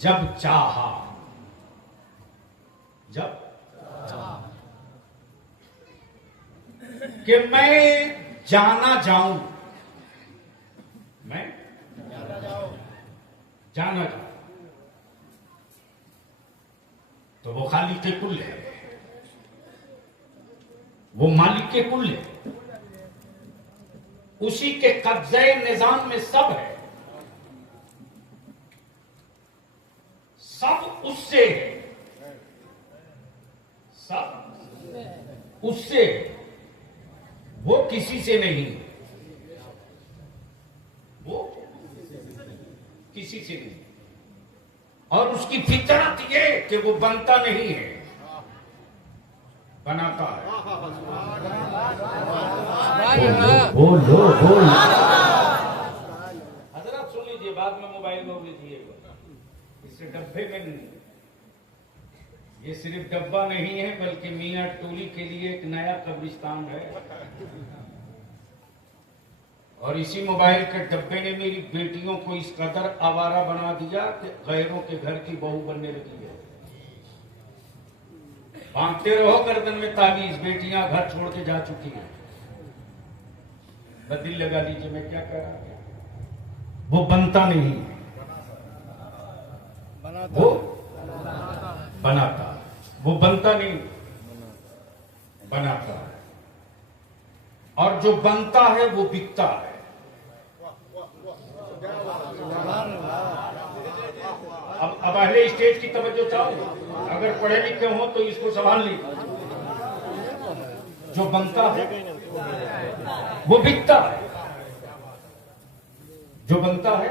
जब चाहा, जब कि मैं जाना जाऊं, मैं जाना जाऊं, तो वो खालिक के कुल है, वो मालिक के कुल है, उसी के कब्जे निजाम में सब है, सब उससे है, सब उससे है, वो किसी से नहीं, वो किसी से नहीं। और उसकी फितरत ये कि वो बनता नहीं है, बनाता है। बोलो हजरत सुन लीजिए, बाद में मोबाइल में लीजिएगा, इस डब्बे में नहीं, ये सिर्फ डब्बा नहीं है बल्कि मियां टोली के लिए एक नया कब्रिस्तान है। और इसी मोबाइल के डब्बे ने मेरी बेटियों को इस कदर आवारा बना दिया कि गैरों के घर की बहू बनने लगी है। बांधते रहो गर्दन में ताबीज, बेटियां घर छोड़ के जा चुकी हैं। बदिल लगा लीजिए मैं क्या कह रहा हूं, वो बनता नहीं, वो बनाता, वो बनता नहीं, बनाता है। और जो बनता है वो बिकता है। अब अगले स्टेज की तवज्जो चाहो, अगर पढ़े लिखे हो तो इसको संभाल लीजिए। जो बनता है वो बिकता है, जो बनता है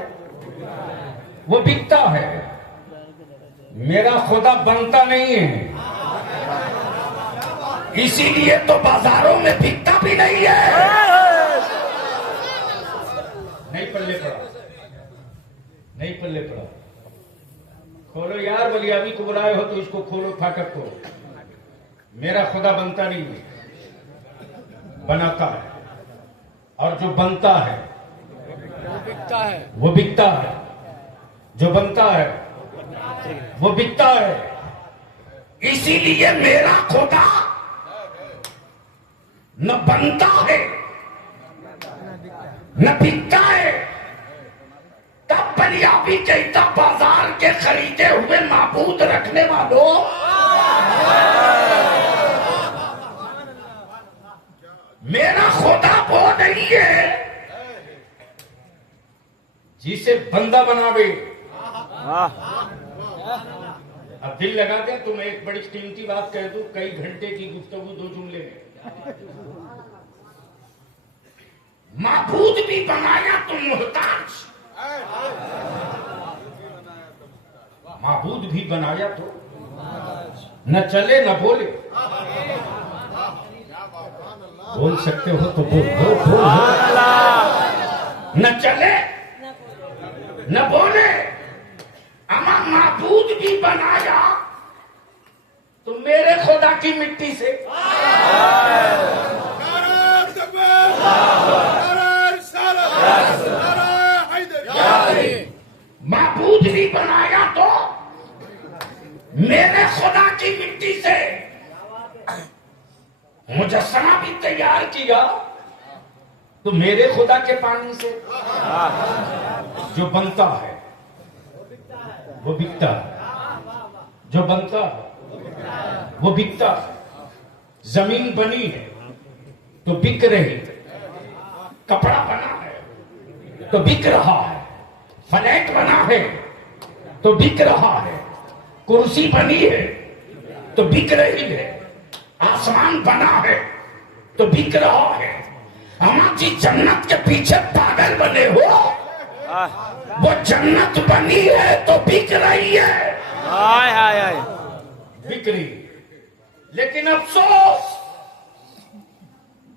वो बिकता है। मेरा खुदा बनता नहीं है, इसीलिए तो बाजारों में बिकता भी नहीं है। नहीं पल्ले पड़ा, नहीं पल्ले पड़ा। खोलो यार, बलियाबी को बुलाए हो तो इसको खोलो, फाटक को। मेरा खुदा बनता नहीं है, बनाता है। और जो बनता है वो बिकता है, जो बनता है वो बिकता है। इसीलिए मेरा खुदा न बनता है न बिकता है। तब बलियाबी कहता, बाजार के खरीदे हुए माबूद रखने वालों, मेरा खुदा वो नहीं है जिसे बंदा बनावे। अब दिल लगा दे तो मैं एक बड़ी कीमती बात कह दूं, कई घंटे की गुफ्तगू दो जुमले में। माबूद भी बनाया तो मुहताज, माबूद भी बनाया तो न चले न बोले। बोल सकते हो तो बोल। न चले न बोले, अमा माबूद भी बनाया तो मेरे खुदा की मिट्टी से। माबूद भी बनाया तो मेरे खुदा की मिट्टी से। मुजस्समा भी तैयार किया तो मेरे खुदा के पानी से। जो बनता है वो बिकता है, जो बनता है वो बिकता है। जमीन बनी है तो बिक रही, कपड़ा बना है तो बिक रहा है, फ्लैट बना है तो बिक रहा है, कुर्सी बनी है तो बिक रही है, आसमान बना है तो बिक रहा है। हमारी जन्नत के पीछे पागल बने हो, वो जन्नत बनी है तो बिक रही है। बिक रही। लेकिन अफसोस,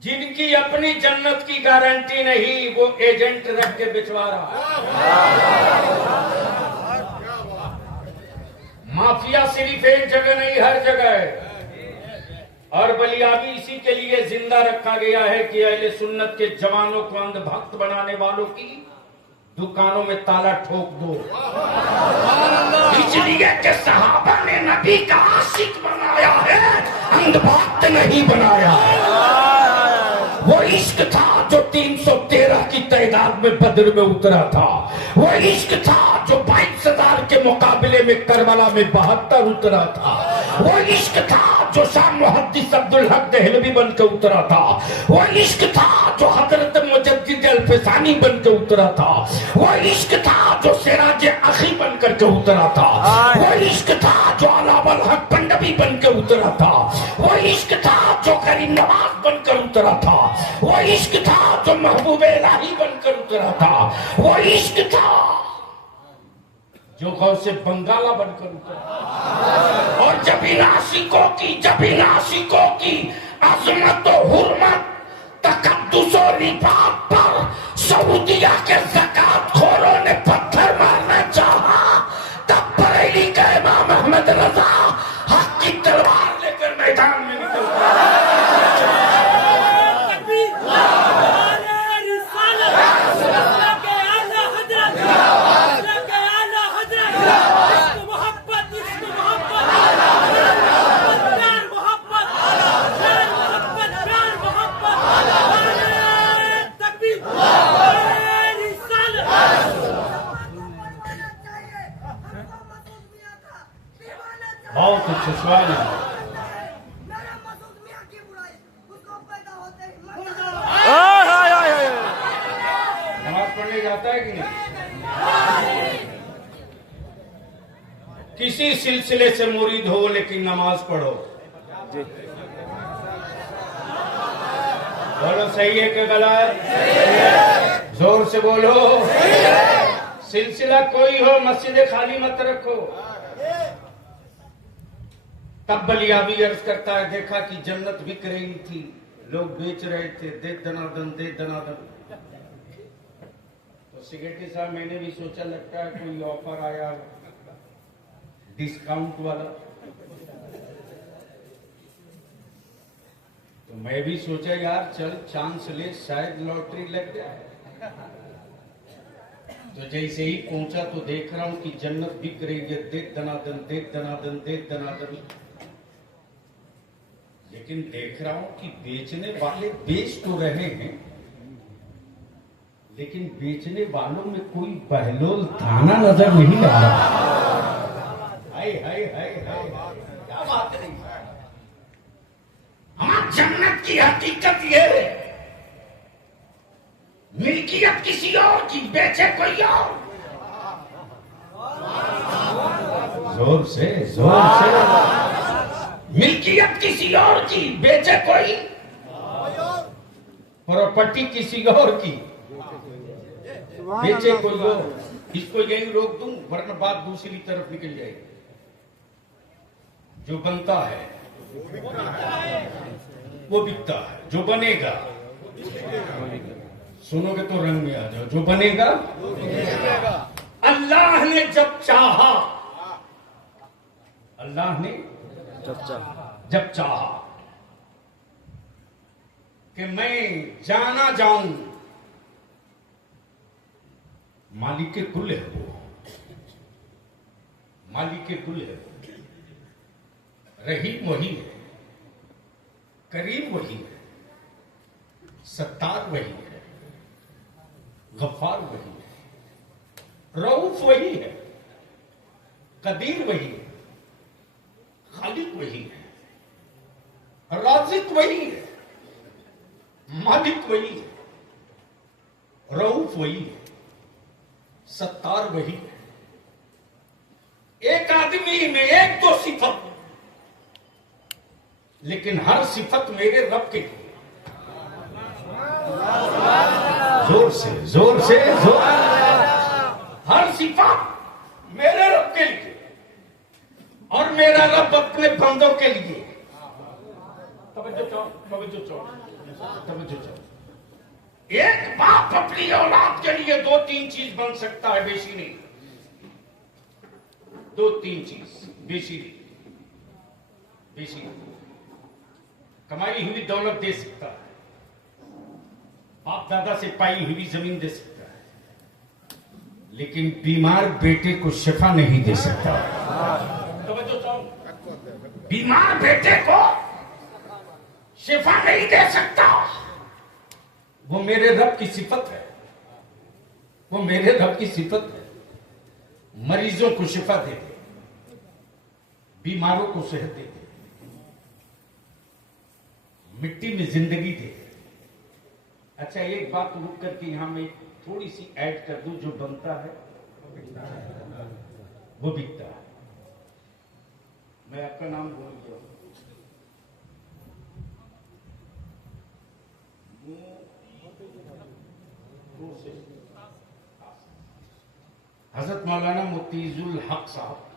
जिनकी अपनी जन्नत की गारंटी नहीं, वो एजेंट रख के बिचवा रहा। माफिया सिर्फ एक जगह नहीं, हर जगह है। और बलियाबी इसी के लिए जिंदा रखा गया है कि अहले सुन्नत के जवानों को अंधभक्त बनाने वालों की दुकानों में ताला ठोक दो, इसलिए कि सहाबा ने नबी का आशिक बनाया है, अंधभक्त नहीं बनाया। वो इश्क था जो 313 की तादाद में बद्र में उतरा था। वो इश्क था जो 22,000 के मुकाबले में करबला में 72 उतरा था। वो इश्क था जो शाह मुहद्दिस अब्दुल हक देहलवी बन के उतरा था। वो इश्क था जो हजरत मुजद्दिद अल-फिसानी बन के उतरा था। वो इश्क था जो सिराज अखी बन करके उतरा था। वो इश्क था जो अलावल हक पंडवी बन के उतरा था। वो इश्क था जो करीम नवाज बनकर उतरा था। वो इश्क था जो महबूब इलाही बनकर उतरा था। वो इश्क था जो गौसे बंगाला बनकर उतरा। और जब इन आशिकों की अजमत और हुर्मत तकद्दुस और रिफात पर सऊदिया के ज़कात खोरों ने पत्थर मारना चाहा, तब बरेली का इमाम अहमद रजा हक की तलवार लेकर मैदान में निकल गया। बहुत अच्छे सवाल है। नमाज पढ़ने जाता है कि नहीं? किसी सिलसिले से मुरीद हो लेकिन नमाज पढ़ो। बोलो सही है कि गलत है? जोर से बोलो। सिलसिला कोई हो, मस्जिद खाली मत रखो। तब बलियाबी अर्ज करता है, देखा कि जन्नत बिक रही थी, लोग बेच रहे थे, दे दनादन दे दनादन। तो सेक्रेटरी साहब मैंने भी सोचा लगता है कोई ऑफर आया डिस्काउंट वाला, तो मैं भी सोचा यार चल चांस ले, शायद लॉटरी लग जाए। तो जैसे ही पहुंचा तो देख रहा हूं कि जन्नत बिक रही है, दे दनादन दे दनादन दे दनादन। लेकिन देख रहा हूं कि बेचने वाले बेच तो रहे हैं, लेकिन बेचने वालों में कोई बहलोल थाना नजर नहीं आ रहा। हाय हाय हाय हाय, क्या बात नहीं। हमारी जन्नत की हकीकत ये है, मिल्कियत किसी और की, बेचे कोई और। जोर से जोर से। मिल्कियत किसी और की, बेचे कोई, प्रॉपर्टी किसी और की, बेचे कोई और। इसको यही रोक दूं वरना बात दूसरी तरफ निकल जाएगी। जो बनता है वो बिकता है, जो बनेगा, सुनोगे तो रंग में आ जाओ, जो बनेगा। अल्लाह ने जब चाहा, अल्लाह ने जब चाहा कि मैं जाना जाऊं, मालिक के कुल है वो, मालिक के कुल है वो, रहीम वही है, करीम वही है, सत्तार वही है, गफ्फार वही है, रऊफ वही है, कदीर वही है, खालिक वही है, राज़िक वही है, मालिक वही है, रऊफ वही है, सत्तार वही है। एक आदमी में एक दो सिफत, लेकिन हर सिफत मेरे रब के लिए। जोर से जोर से जोर। हर सिफत मेरे रब के लिए और मेरा रब अपने बंदों के लिए। तवज्जो चाहो। एक बाप अपनी औलाद के लिए 2-3 चीज बन सकता है, बेशी नहीं। 2-3 चीज, बेशी नहीं। कमाई हुई दौलत दे सकता है, बाप दादा से पाई हुई जमीन दे सकता है, लेकिन बीमार बेटे को शिफा नहीं दे सकता। बीमार बेटे को शिफा नहीं दे सकता। वो मेरे रब की सिफत है, वो मेरे रब की सिफत है। मरीजों को शिफा दे दे, बीमारों को सेहत दे दे, मिट्टी में जिंदगी दे दे। अच्छा, एक बात रुक करके यहां मैं थोड़ी सी ऐड कर दूं, जो बनता है वो बिकता है। मैं आपका नाम भूल गया। हजरत मौलाना मुतीजुल हक साहब,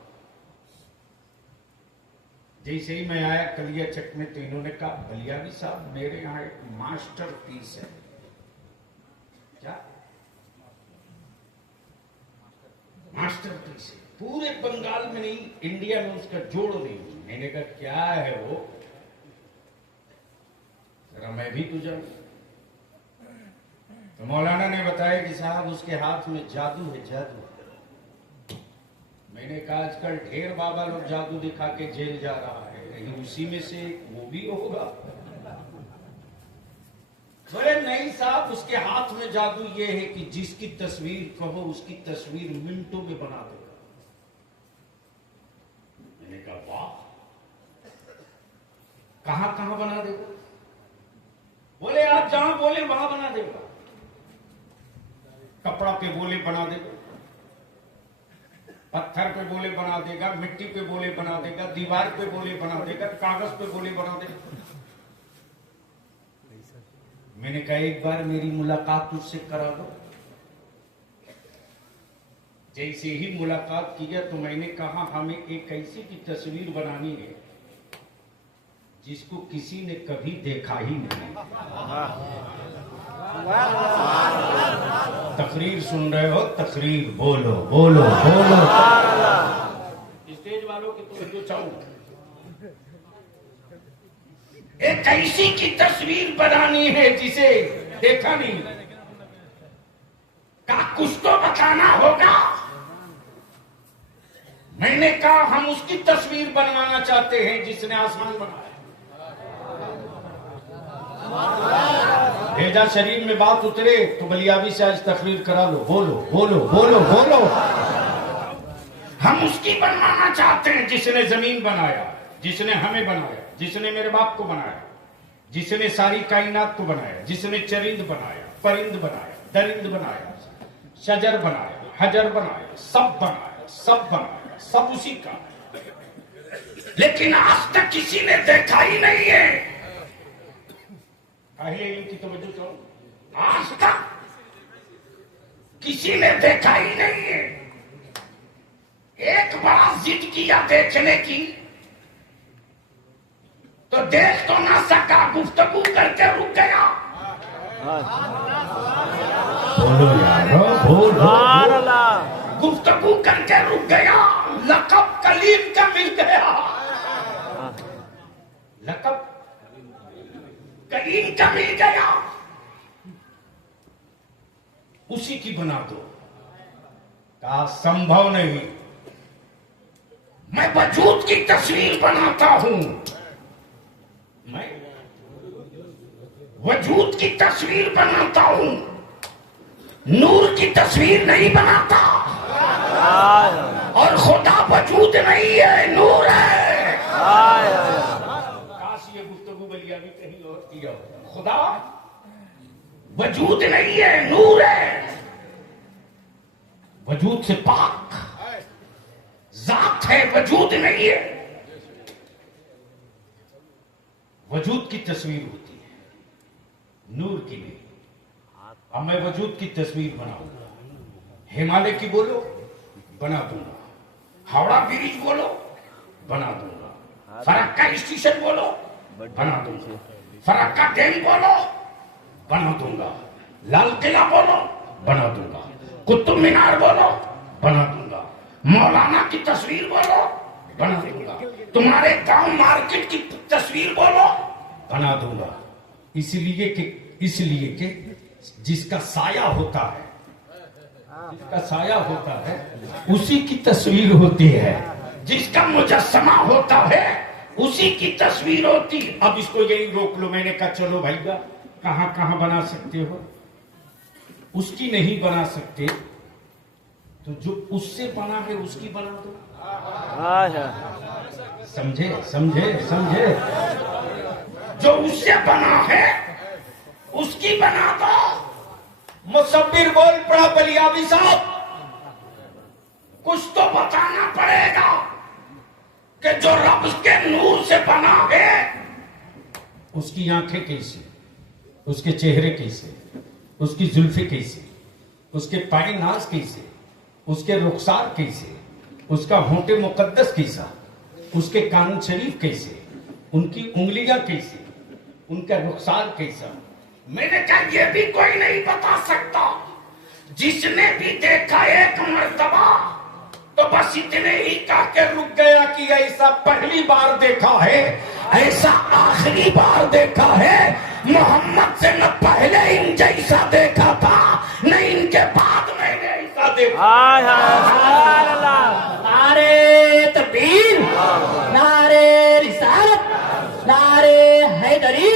जैसे ही मैं आया कलिया चक में तो इन्होंने कहा, बलियावी साहब मेरे यहां एक मास्टर पीस है। क्या मास्टर पीस है? पूरे बंगाल में नहीं, इंडिया में उसका जोड़ नहीं। मैंने कहा क्या है वो, जरा मैं भी तो जाऊं। तो मौलाना ने बताया कि साहब उसके हाथ में जादू है, जादू। मैंने कहा आजकल ढेर बाबा लोग जादू दिखा के जेल जा रहा है, कहीं उसी में से वो भी होगा? बोले नहीं साहब, उसके हाथ में जादू ये है कि जिसकी तस्वीर कहो उसकी तस्वीर मिनटों में बना देगा। मैंने कहा वाह, कहां कहां बना देगा? बोले आप जहां बोले वहां बना देगा। कपड़ा पे बोले बना देगा, पत्थर पे बोले बना देगा, मिट्टी पे बोले बना देगा, दीवार पे बोले बना देगा, कागज पे बोले बना देगा। मैंने कहा एक बार मेरी मुलाकात तुझसे करा दो। जैसे ही मुलाकात किया तो मैंने कहा हमें एक ऐसी की तस्वीर बनानी है जिसको किसी ने कभी देखा ही नहीं। तकरीर सुन रहे हो? तकरीर बोलो बोलो बोलो। स्टेज वालों की तो जो चाहूं, एक ऐसी की तस्वीर बनानी है जिसे देखा नहीं, का कुछ तो बताना होगा। मैंने कहा हम उसकी तस्वीर बनवाना चाहते हैं जिसने आसमान बनाया। भेजा शरीर में बात उतरे तो बलियावी से आज तकरीर करा लो। बोलो बोलो बोलो बोलो। हम उसकी बनवाना चाहते हैं जिसने जमीन बनाया, जिसने हमें बनाया, जिसने मेरे बाप को बनाया, जिसने सारी कायनात को बनाया, जिसने चरिंद बनाया, परिंद बनाया, दरिंद बनाया, शजर बनाया, हजर बनाया, सब बनाया, सब बनाया, सब उसी का। लेकिन आज तक किसी ने देखा ही नहीं है। इनकी तवज्जो करो, आज तक किसी ने देखा ही नहीं है। एक बार जिद किया देखने की तो देख तो ना सका, गुफ्तगू करके रुक गया। बोलो यारो बोलो। गुफ्तगू करके रुक गया। लकब कलीम का मिल गया। लकब कलीम का मिल गया, उसी की बना दो। का संभव नहीं। मैं वजूद की तस्वीर बनाता हूं, मैं वजूद की तस्वीर बनाता हूं, नूर की तस्वीर नहीं बनाता। और खुदा वजूद नहीं है, नूर है। काश ये गुफ्तगू बलिया भी कहीं और किया हो। खुदा वजूद नहीं है, नूर है। वजूद से पाक जात है, वजूद नहीं है। वजूद की तस्वीर होती है, नूर की नहीं। अब मैं वजूद की तस्वीर बनाऊंगा। हिमालय की बोलो, बना दूंगा। हावड़ा ब्रिज बोलो, बना दूंगा। फरक्का स्टेशन बोलो, बना दूंगा। फरक्का डैम बोलो, बना दूंगा। लाल किला बोलो, बना दूंगा। कुतुब मीनार बोलो, बना दूंगा। मौलाना की तस्वीर बोलो, बना दूंगा। तुम्हारे गांव मार्केट की तस्वीर बोलो, बना दूंगा। इसलिए कि जिसका साया होता है जिसका साया होता है उसी की तस्वीर होती है, जिसका मुजस्समा होता है उसी की तस्वीर होती। अब इसको यही रोक लो। मैंने कहा चलो भैया कहां कहां बना सकते हो, उसकी नहीं बना सकते तो जो उससे बना है उसकी बना दो। समझे समझे समझे? जो उससे बना है उसकी बना दो। मुसब्बिर बोल पड़ा बलियावी साहब, कुछ तो बताना पड़ेगा कि जो रब के नूर से बना है उसकी आंखें कैसी, उसके चेहरे कैसे, उसकी जुल्फे कैसे, उसके पाए नाज कैसे, उसके रुखसार कैसे, उसका होंठे मुकद्दस कैसा, उसके कान शरीफ कैसे, उनकी उंगलियां कैसी, उनका रुखसार कैसा। मैंने कहा ये भी कोई नहीं बता सकता। जिसने भी देखा एक मर्तबा तो बस इतने ही कह के रुक गया कि ऐसा पहली बार देखा है, ऐसा आखिरी बार देखा है। मोहम्मद से न पहले इन जैसा देखा था न इनके बाद मैंने ऐसा देखा। नारे तकबीर, नारे रिसालत, नारे हैदरी,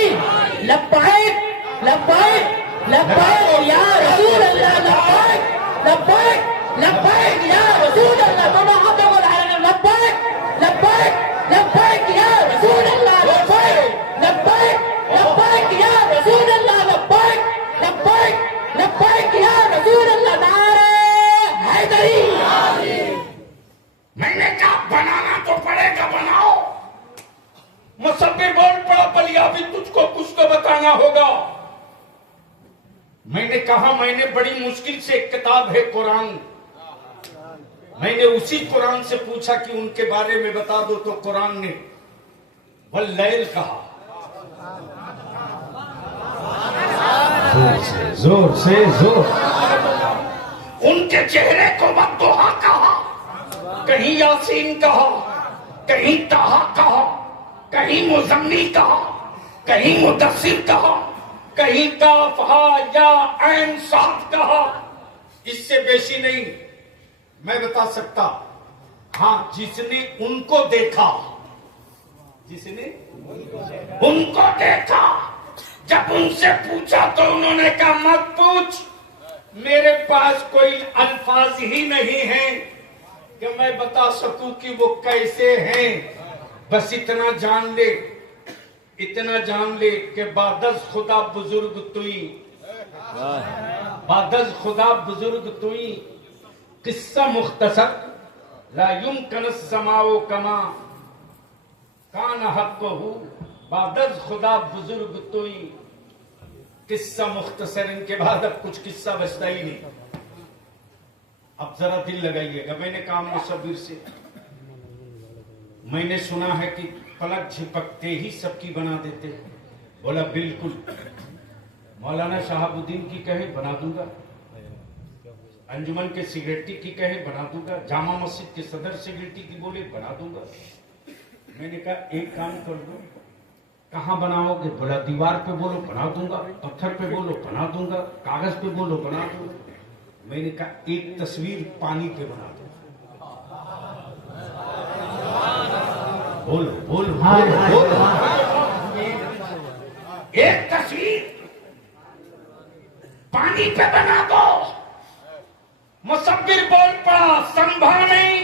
लब्बैक लब्बैक लब्बैक या रसूल अल्लाह, लब्बैक लब्बैक लब्बैक या रसूल अल्लाह। दोनों हाथों को उठाए, लब्बैक लब्बैक लब्बैक या रसूल अल्लाह, लब्बैक लब्बैक लब्बैक या रसूल अल्लाह, लब्बैक लब्बैक लब्बैक या रसूल अल्लाह। नारे हैदरी। मैंने कहा बनाना तो पड़ेगा, बनाओ। मुसब्बिर बोल पड़ा बलियावी तुझको कुछ तो बताना होगा। मैंने कहा मैंने बड़ी मुश्किल से एक किताब है कुरान, मैंने उसी कुरान से पूछा कि उनके बारे में बता दो तो कुरान ने वल्लैल कहा। जोर से जोर। उनके चेहरे को वद्दुहा कहा, कहीं यासीन कहा, कहीं ताहा कहा, कहीं मुज़म्मिल कहा, कहीं मुदस्सिर कहा, कहीं काफ हा या ऐन साद कहा। इससे बेशी नहीं मैं बता सकता। हाँ, जिसने उनको देखा, जिसने उनको देखा, जब उनसे पूछा तो उन्होंने कहा मत पूछ, मेरे पास कोई अल्फाज ही नहीं है कि मैं बता सकूं कि वो कैसे हैं। बस इतना जान ले, इतना जान ले कि बादज खुदा बुजुर्ग तुई, बादज खुदा बुजुर्ग तुई, किस्सा मुख्तसर ला युमकिन समाओ कमा कान हक़्क़ुहु, बादज खुदा बुजुर्ग तुई। किस्सा मुख्तसर, इनके बाद अब कुछ किस्सा बचता ही नहीं। अब जरा दिल लगाइएगा। मैंने कहा मुसव्विर से, मैंने सुना है कि पलक झपकते ही सबकी बना देते। बोला बिल्कुल, मौलाना शहाबुद्दीन की कहे बना दूंगा, अंजुमन के सिगरेटी की कहे बना दूंगा, जामा मस्जिद के सदर सिगरेटी की बोले बना दूंगा। मैंने कहा एक काम कर दो, कहाँ बनाओगे? बोला दीवार पे बोलो बना दूंगा, पत्थर पे बोलो बना दूंगा, कागज पे बोलो बना दूंगा। मैंने कहा एक तस्वीर पानी पे बना दो। बोलो बोलो बोलो बोलो। एक तस्वीर पानी पे बना दो। मुसव्विर बोल पड़ा, संभव नहीं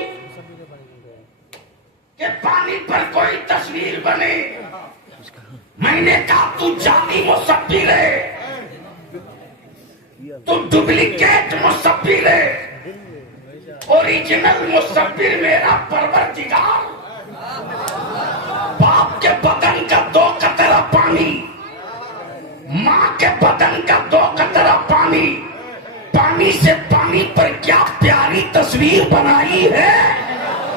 कि पानी पर कोई तस्वीर बने। मैंने कहा तू जाली मुसव्विर है, तू डुप्लीकेट मुसव्विर है। ओरिजिनल मुसव्विर मेरा परवरदिगार। बाप के बदन का 2 कतरा पानी, माँ के बदन का 2 कतरा पानी, पानी से पानी पर क्या प्यारी तस्वीर बनाई है।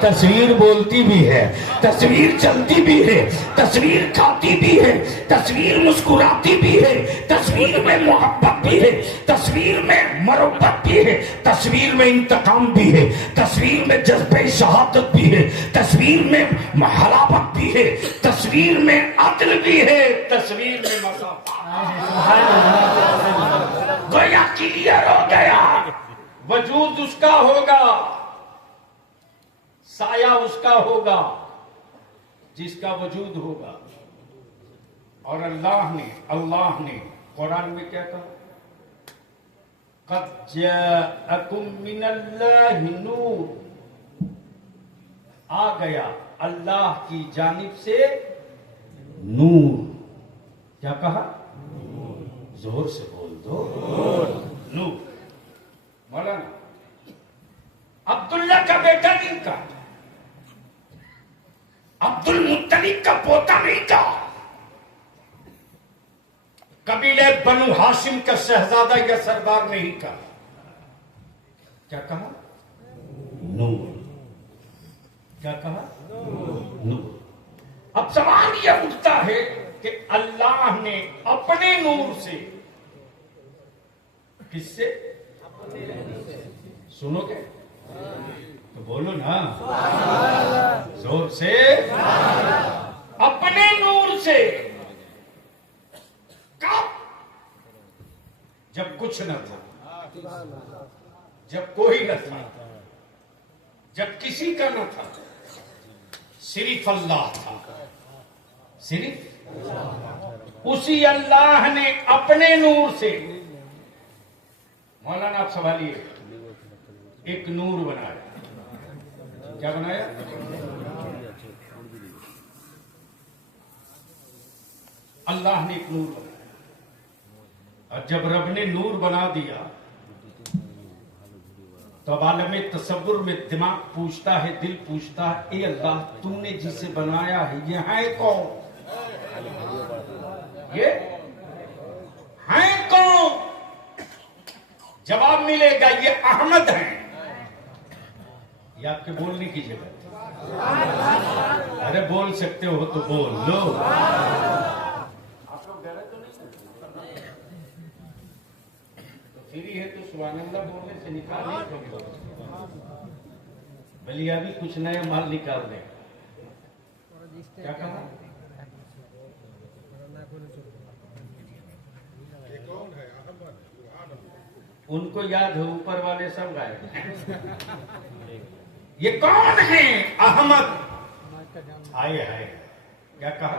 तस्वीर बोलती भी है, तस्वीर चलती भी है, तस्वीर खाती भी है, तस्वीर मुस्कुराती भी है, तस्वीर में मोहब्बत भी है, तस्वीर में मरब्बत भी है, तस्वीर में इंतकाम भी है, तस्वीर में जज्बे शहादत भी है, तस्वीर में हलावत भी है, तस्वीर में अदल भी है, तस्वीर में मसाफा। गोया क्लियर हो गया। वजूद उसका होगा, साया उसका होगा जिसका वजूद होगा। और अल्लाह ने कुरान में क्या कहा? क़द जाअकुम मिनल्लाहि नूर, आ गया अल्लाह की जानिब से नूर। क्या कहा? जोर से बोल दो, नूर। मौलाना अब्दुल्ला का बेटा नहीं था, अब्दुल मुत्तलिब का पोता नहीं था, कबीले बनु हाशिम का शहजादा या सरदार नहीं था। क्या कहा? नूर। क्या कहा? नूर। अब सवाल यह उठता है कि अल्लाह ने अपने नूर से, किससे? सुनोगे तो बोलो ना जोर से। अपने नूर से कब? जब कुछ न था, जब कोई न था, जब किसी का न था, सिर्फ अल्लाह था। सिर्फ उसी अल्लाह ने अपने नूर से, मौलाना आप संभालिए, एक नूर बनाया। क्या बनाया? अल्लाह ने एक नूर बनाया। और जब रब ने नूर बना दिया तो अब आलमे तसव्वुर में दिमाग पूछता है, दिल पूछता है, ए अल्लाह तूने जिसे बनाया है ये है कौन? ये है कौन? जवाब मिलेगा ये अहमद हैं। ये आपके बोलने की जगह। अरे बोल सकते हो तो बोल लो। आप लोग डरे तो नहीं? तो फ्री है तो सुभान अल्लाह बोलने से निकाल नहीं सकते। बलिया भी कुछ नया माल निकाल दे। क्या कहा? उनको याद है, ऊपर वाले सब गाए। ये कौन है? अहमद। आए आए। क्या कहा?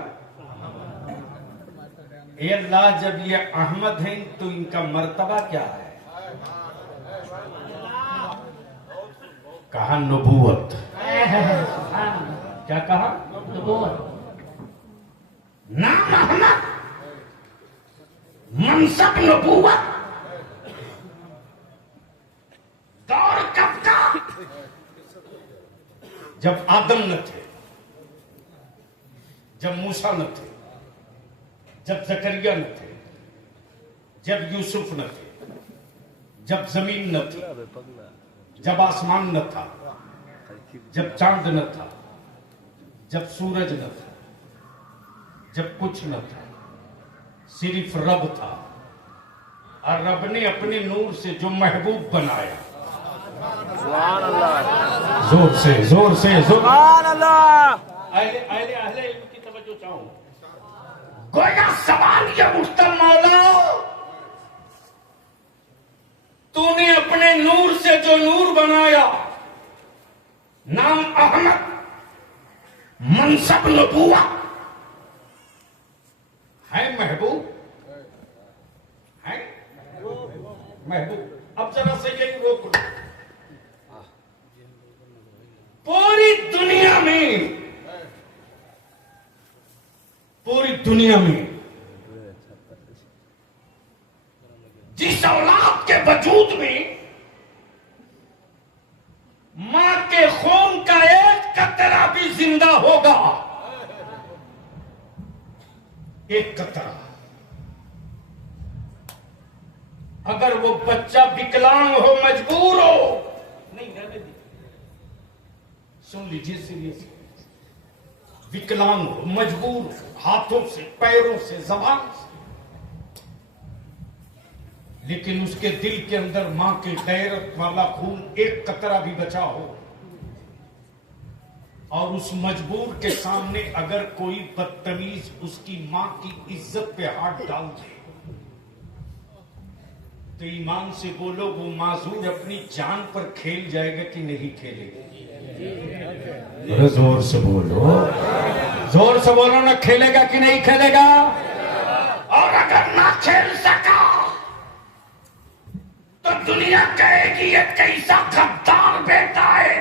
ए अल्लाह जब ये अहमद हैं तो इनका मर्तबा क्या है? कहा नबूवत। क्या कहा? नबूवत। नाम अहमद, मनसब नबूवत। दौर कब का? जब आदम न थे, जब मूसा न थे, जब जकरिया न थे, जब यूसुफ न थे, जब जमीन न थी, जब आसमान न था, जब चांद न था, जब सूरज न था, जब कुछ न था, सिर्फ रब था। और रब ने अपने नूर से जो महबूब बनाया, सुभान अल्लाह, जोर से जोर से जोर। सुभान अल्लाह। अहले अहले अहले इनकी तवज्जो चाहूं। गोया सवाल ये उठता, मौला तूने अपने नूर से जो नूर बनाया, नाम अहमद, मनसब नबूवा है, महबूब है, महबूब। अब जरा से यही रोक लो। पूरी दुनिया में जिस औलाद के वजूद में मां के खून का एक कतरा भी जिंदा होगा, एक कतरा, अगर वो बच्चा विकलांग हो, मजबूर हो, नहीं रहने दीजिए, सुन लीजिए सीरियस, विकलांग हो, मजबूर हो, हाथों से, पैरों से, जबान से, लेकिन उसके दिल के अंदर मां के गैरत वाला खून एक कतरा भी बचा हो, और उस मजबूर के सामने अगर कोई बदतमीज उसकी मां की इज्जत पे हाथ डाल दे तो ईमान से बोलो, वो माजूर अपनी जान पर खेल जाएगा कि नहीं खेलेगा? अरे जोर से बोलो, जोर से बोलो ना, खेलेगा कि नहीं खेलेगा? और अगर ना खेल सका तो दुनिया कहेगी ये कैसा गद्दार बेटा है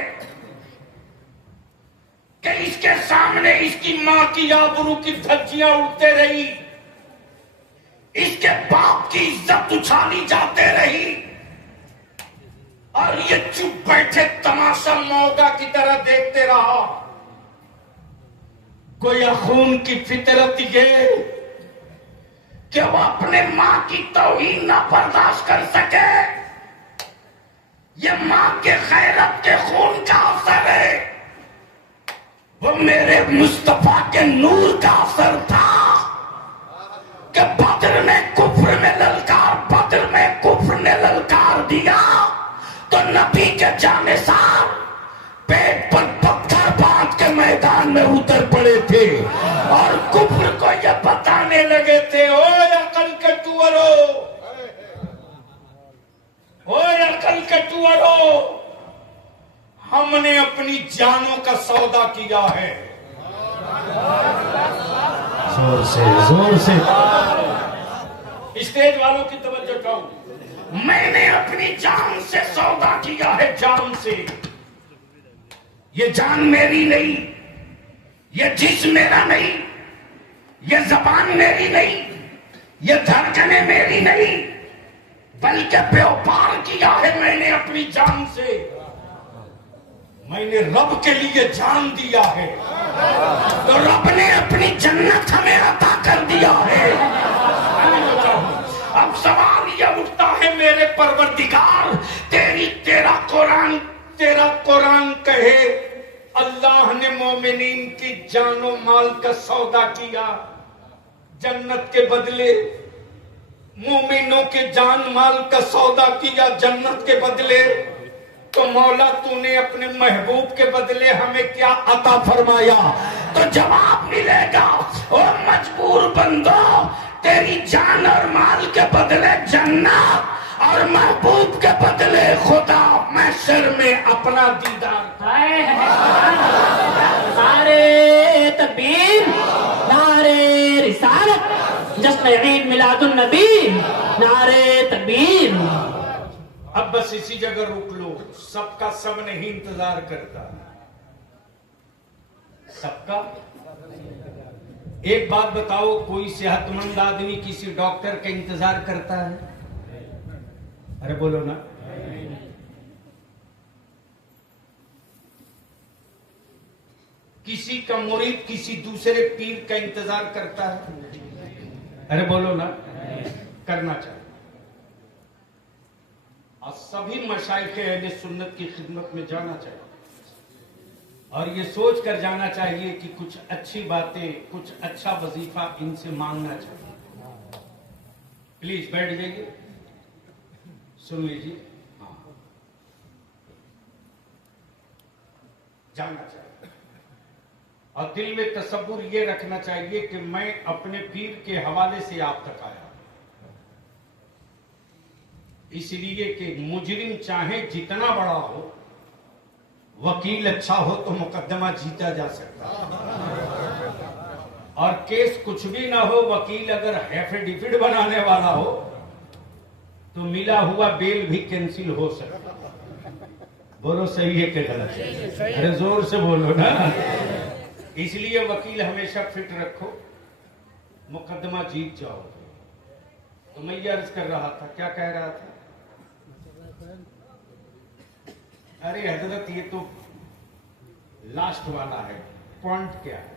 कि इसके सामने इसकी मां की आबरू की धज्जियां उड़ते रही, इसके बाप की इज्जत उछाली जाते रही, और ये चुप बैठे तमाशा मौका की तरह देखते रहा। कोई खून की फितरत ये कि वो अपने मां की तौहीन ना बर्दाश्त कर सके। ये मां के खैरत के खून का असर है, वो मेरे मुस्तफा के नूर का असर था कि बद्र में कुफ्र में ललकार, बद्र में कुफ्र ने ललकार दिया तो नबी के जाने साथ पेट पर पत्थर बांध के मैदान में उतर पड़े थे और कुफ्र को ये बताने लगे थे, ओ अकल के टुअरो, ओ अकल के टुअरो, हमने अपनी जानों का सौदा किया है। जोर से स्टेज वालों की तवज्जो उठाओ। मैंने अपनी जान से सौदा किया है, जान से। ये जान मेरी नहीं, ये जिस्म मेरा नहीं, ये जबान मेरी नहीं, ये धड़कनें मेरी नहीं, बल्कि व्यापार किया है मैंने अपनी जान से। मैंने रब के लिए जान दिया है तो रब ने अपनी जन्नत हमें अता कर दिया है। अब सवाल यह उठता है, मेरे परवरदिगार, तेरा कुरान कहे अल्लाह ने मोमिनीन की जानो माल का सौदा किया जन्नत के बदले, मोमिनों के जान माल का सौदा किया जन्नत के बदले, तो मौला तूने अपने महबूब के बदले हमें क्या अता फरमाया? तो जवाब मिलेगा, ओ मजबूर बंदो, तेरी जान और माल के बदले जन्नत और महबूब के बदले खुदा महशर में अपना दीदार। नारे तकबीर, नारे रिसालत, जश्न ईद मिलादुन नबी, नारे तकबीर। अब बस इसी जगह रुक लो, सबका सब नहीं इंतजार करता, सबका। एक बात बताओ, कोई सेहतमंद आदमी किसी डॉक्टर का इंतजार करता है? अरे बोलो ना। किसी का मुरीद किसी दूसरे पीर का इंतजार करता है? अरे बोलो ना। करना चाहिए। और सभी मशाइख अहले सुन्नत की खिदमत में जाना चाहिए और ये सोच कर जाना चाहिए कि कुछ अच्छी बातें, कुछ अच्छा वजीफा इनसे मांगना चाहिए। प्लीज बैठ जाइए, सुन लीजिए। हाँ, जाना चाहिए और दिल में तसव्वुर ये रखना चाहिए कि मैं अपने पीर के हवाले से आप तक आया, इसलिए कि मुजरिम चाहे जितना बड़ा हो, वकील अच्छा हो तो मुकदमा जीता जा सकता है। और केस कुछ भी ना हो, वकील अगर एफिडेविट बनाने वाला हो तो मिला हुआ बेल भी कैंसिल हो सकता है। बोलो सही है कि गलत है? अरे जोर से बोलो ना। इसलिए वकील हमेशा फिट रखो, मुकदमा जीत जाओ। तो मैं ये अर्ज कर रहा था, क्या कह रहा था? अरे हजरत, ये तो लास्ट वाला है। पॉइंट क्या है?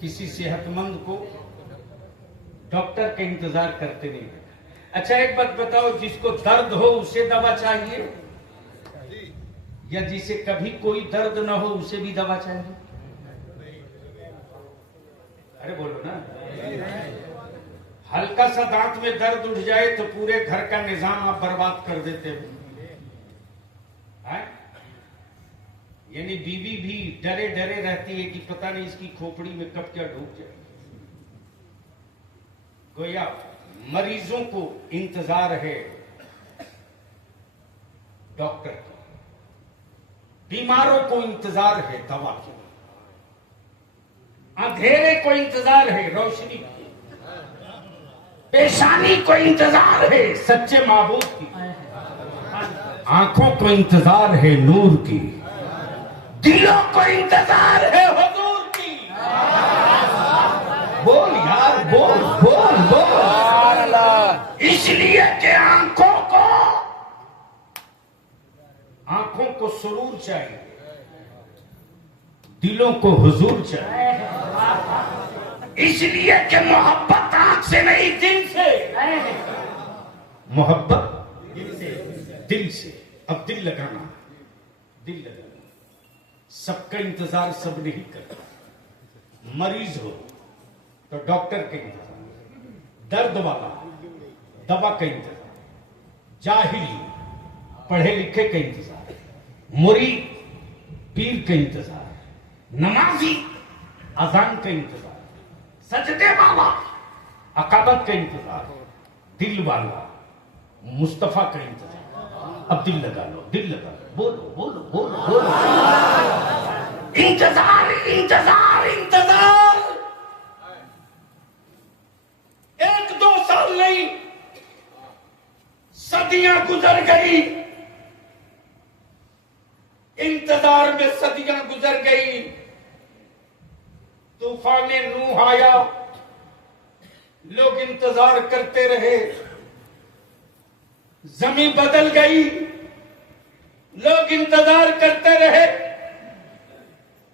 किसी सेहतमंद को डॉक्टर का इंतजार करते नहीं। अच्छा एक बात बताओ, जिसको दर्द हो उसे दवा चाहिए या जिसे कभी कोई दर्द ना हो उसे भी दवा चाहिए? अरे बोलो ना। हल्का सा दांत में दर्द उठ जाए तो पूरे घर का निजाम आप बर्बाद कर देते हो। यानी बीवी भी डरे डरे रहती है कि पता नहीं इसकी खोपड़ी में कब क्या ढूक जाए। गोया मरीजों को इंतजार है डॉक्टर की, बीमारों को इंतजार है दवा की, अंधेरे को इंतजार है रोशनी की, पेशानी को इंतजार है सच्चे माबूद की, आंखों को इंतजार है नूर की, दिलों को इंतजार है हुजूर की। बोल यार, बोल बोल बोल। इसलिए कि आंखों को सुरूर चाहिए, दिलों को हुजूर चाहिए। इसलिए कि मोहब्बत आंख से नहीं दिल से, मोहब्बत दिल से। अब दिल लगाना, दिल लगाना। सबका इंतजार सब नहीं करता। मरीज हो तो डॉक्टर का इंतजार, दर्द वाला दवा का इंतजार, जाहिली पढ़े लिखे का इंतजार, मुरीद पीर का इंतजार, नमाजी अजान का इंतजार, सजदे वाला अकाबत का इंतजार, दिल वाला मुस्तफा का इंतजार। अब दिल लगा लो, दिल लगा लो, बोलो बोलो बोलो बोलो। इंतजार इंतजार इंतजार। 1-2 साल नहीं, सदियां गुजर गई, इंतजार में सदियां गुजर गई। तूफान नूह आया, लोग इंतजार करते रहे, जमीन बदल गई, लोग इंतजार करते रहे।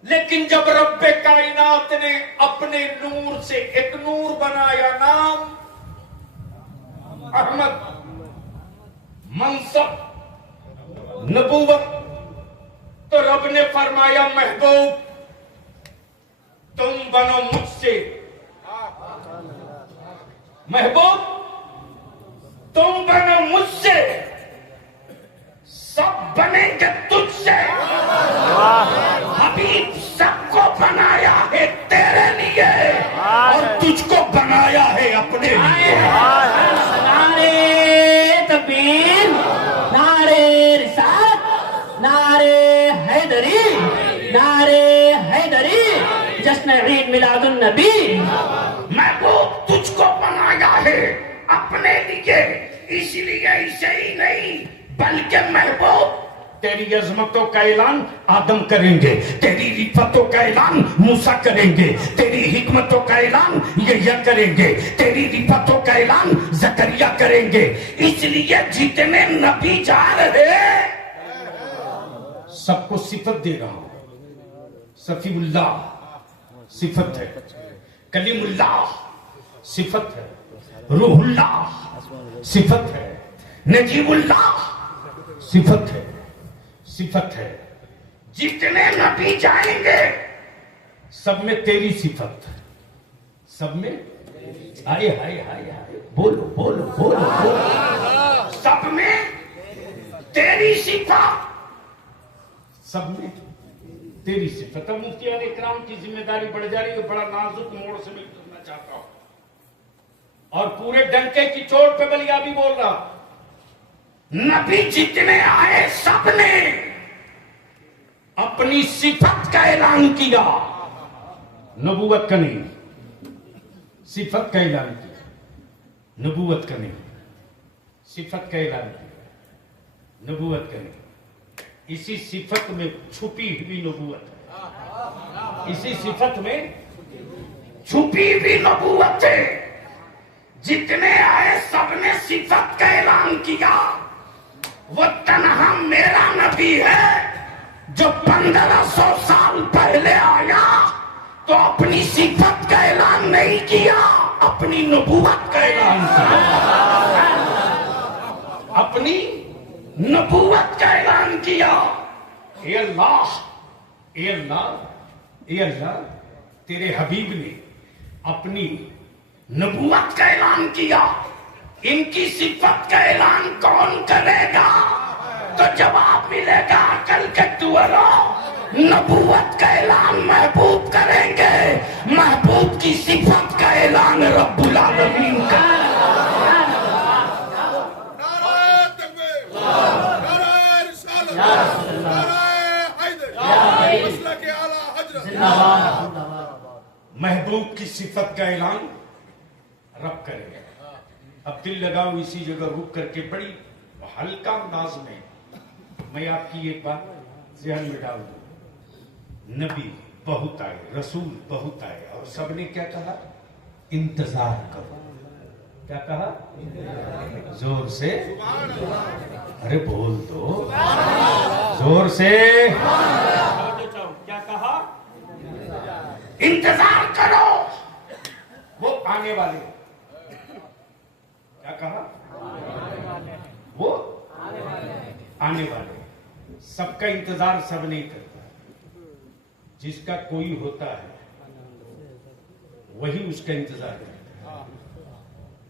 लेकिन जब रब्बे कायनात ने अपने नूर से एक नूर बनाया, नाम अहमद, मनसब, नबूवत, तो रब ने फरमाया महबूब तुम बनो मुझसे, महबूब तुम बनो मुझसे, सब बनेंगे तुझसे। हबीब सबको बनाया है तेरे लिए और तुझको बनाया है अपने लिए। नारे तकबीर, नारे रिसालत, नारे हैदरी, नारे हैदरी, जश्न ईद मिलादुन नबी। महबूब तुझको बनाया है अपने लिए, इसलिए इसे ही नहीं बल्कि महबूब तेरी अजमतों का ऐलान आदम करेंगे, तेरी रिफतों का ऐलान मूसा करेंगे, तेरी हिकमतों का ऐलान यहया करेंगे, तेरी रिफतों का ऐलान जकरिया करेंगे। इसलिए जितने नबी जा रहे सबको सिफत दे रहा हूं। सफीउल्लाह सिफत है, कलीमुल्लाह सिफत है, रूहुल्लाह सिफत है, नजीबुल्लाह सिफत है, सिफत है। जितने नबी जाएंगे सब में तेरी सिफत, सब में हाय हाय हाय हाय, बोलो बोलो बोलो बोलो, सब में तेरी सिफत, सब में तेरी सिफत। अब मुफ्ती वाले इकराम की जिम्मेदारी बढ़ जा रही है, बड़ा नाजुक मोड़ से मैं करना चाहता हूं और पूरे डंके की चोट पे बलियाबी बोल रहा। नबी जितने आए सबने अपनी सिफत का ऐलान किया, नबूवत का नहीं, सिफत का ऐलान किया, नबूवत का नहीं, सिफत का ऐलान किया, नबूवत का नहीं। इसी सिफत में छुपी हुई नबूवत है, इसी सिफत में छुपी हुई नबूवत है। जितने आए सबने सिफत का ऐलान किया। वो तन्हा मेरा नबी है जो 1500 साल पहले आया तो अपनी सिफत का ऐलान नहीं किया, अपनी नबूवत का ऐलान किया, अपनी नबूवत का ऐलान किया। ए अल्लाह, ए अल्लाह, ए अल्लाह, तेरे हबीब ने अपनी नबूवत का ऐलान किया। इनकी सिफत का ऐलान कौन करेगा? तो जवाब मिलेगा अकल के तुअरों, नबूवत का ऐलान महबूब करेंगे, महबूब की सिफत का ऐलान रब्बुल आलमीन करेंगे। महबूब की सिफत का ऐलान रब करेगा। अब दिल लगाओ इसी जगह रुक करके बड़ी हल्का अंदाज में मैं आपकी एक बात ज़हन में डाल दूं। नबी बहुत आए, रसूल बहुत आए, और सबने क्या कहा? इंतजार करो। क्या कहा? जोर से, अरे बोल दो जोर से। क्या कहा? इंतजार करो, वो आने वाले। क्या कहा? वो आने वाले। सबका इंतजार सब नहीं करता, जिसका कोई होता है वही उसका इंतजार करता है।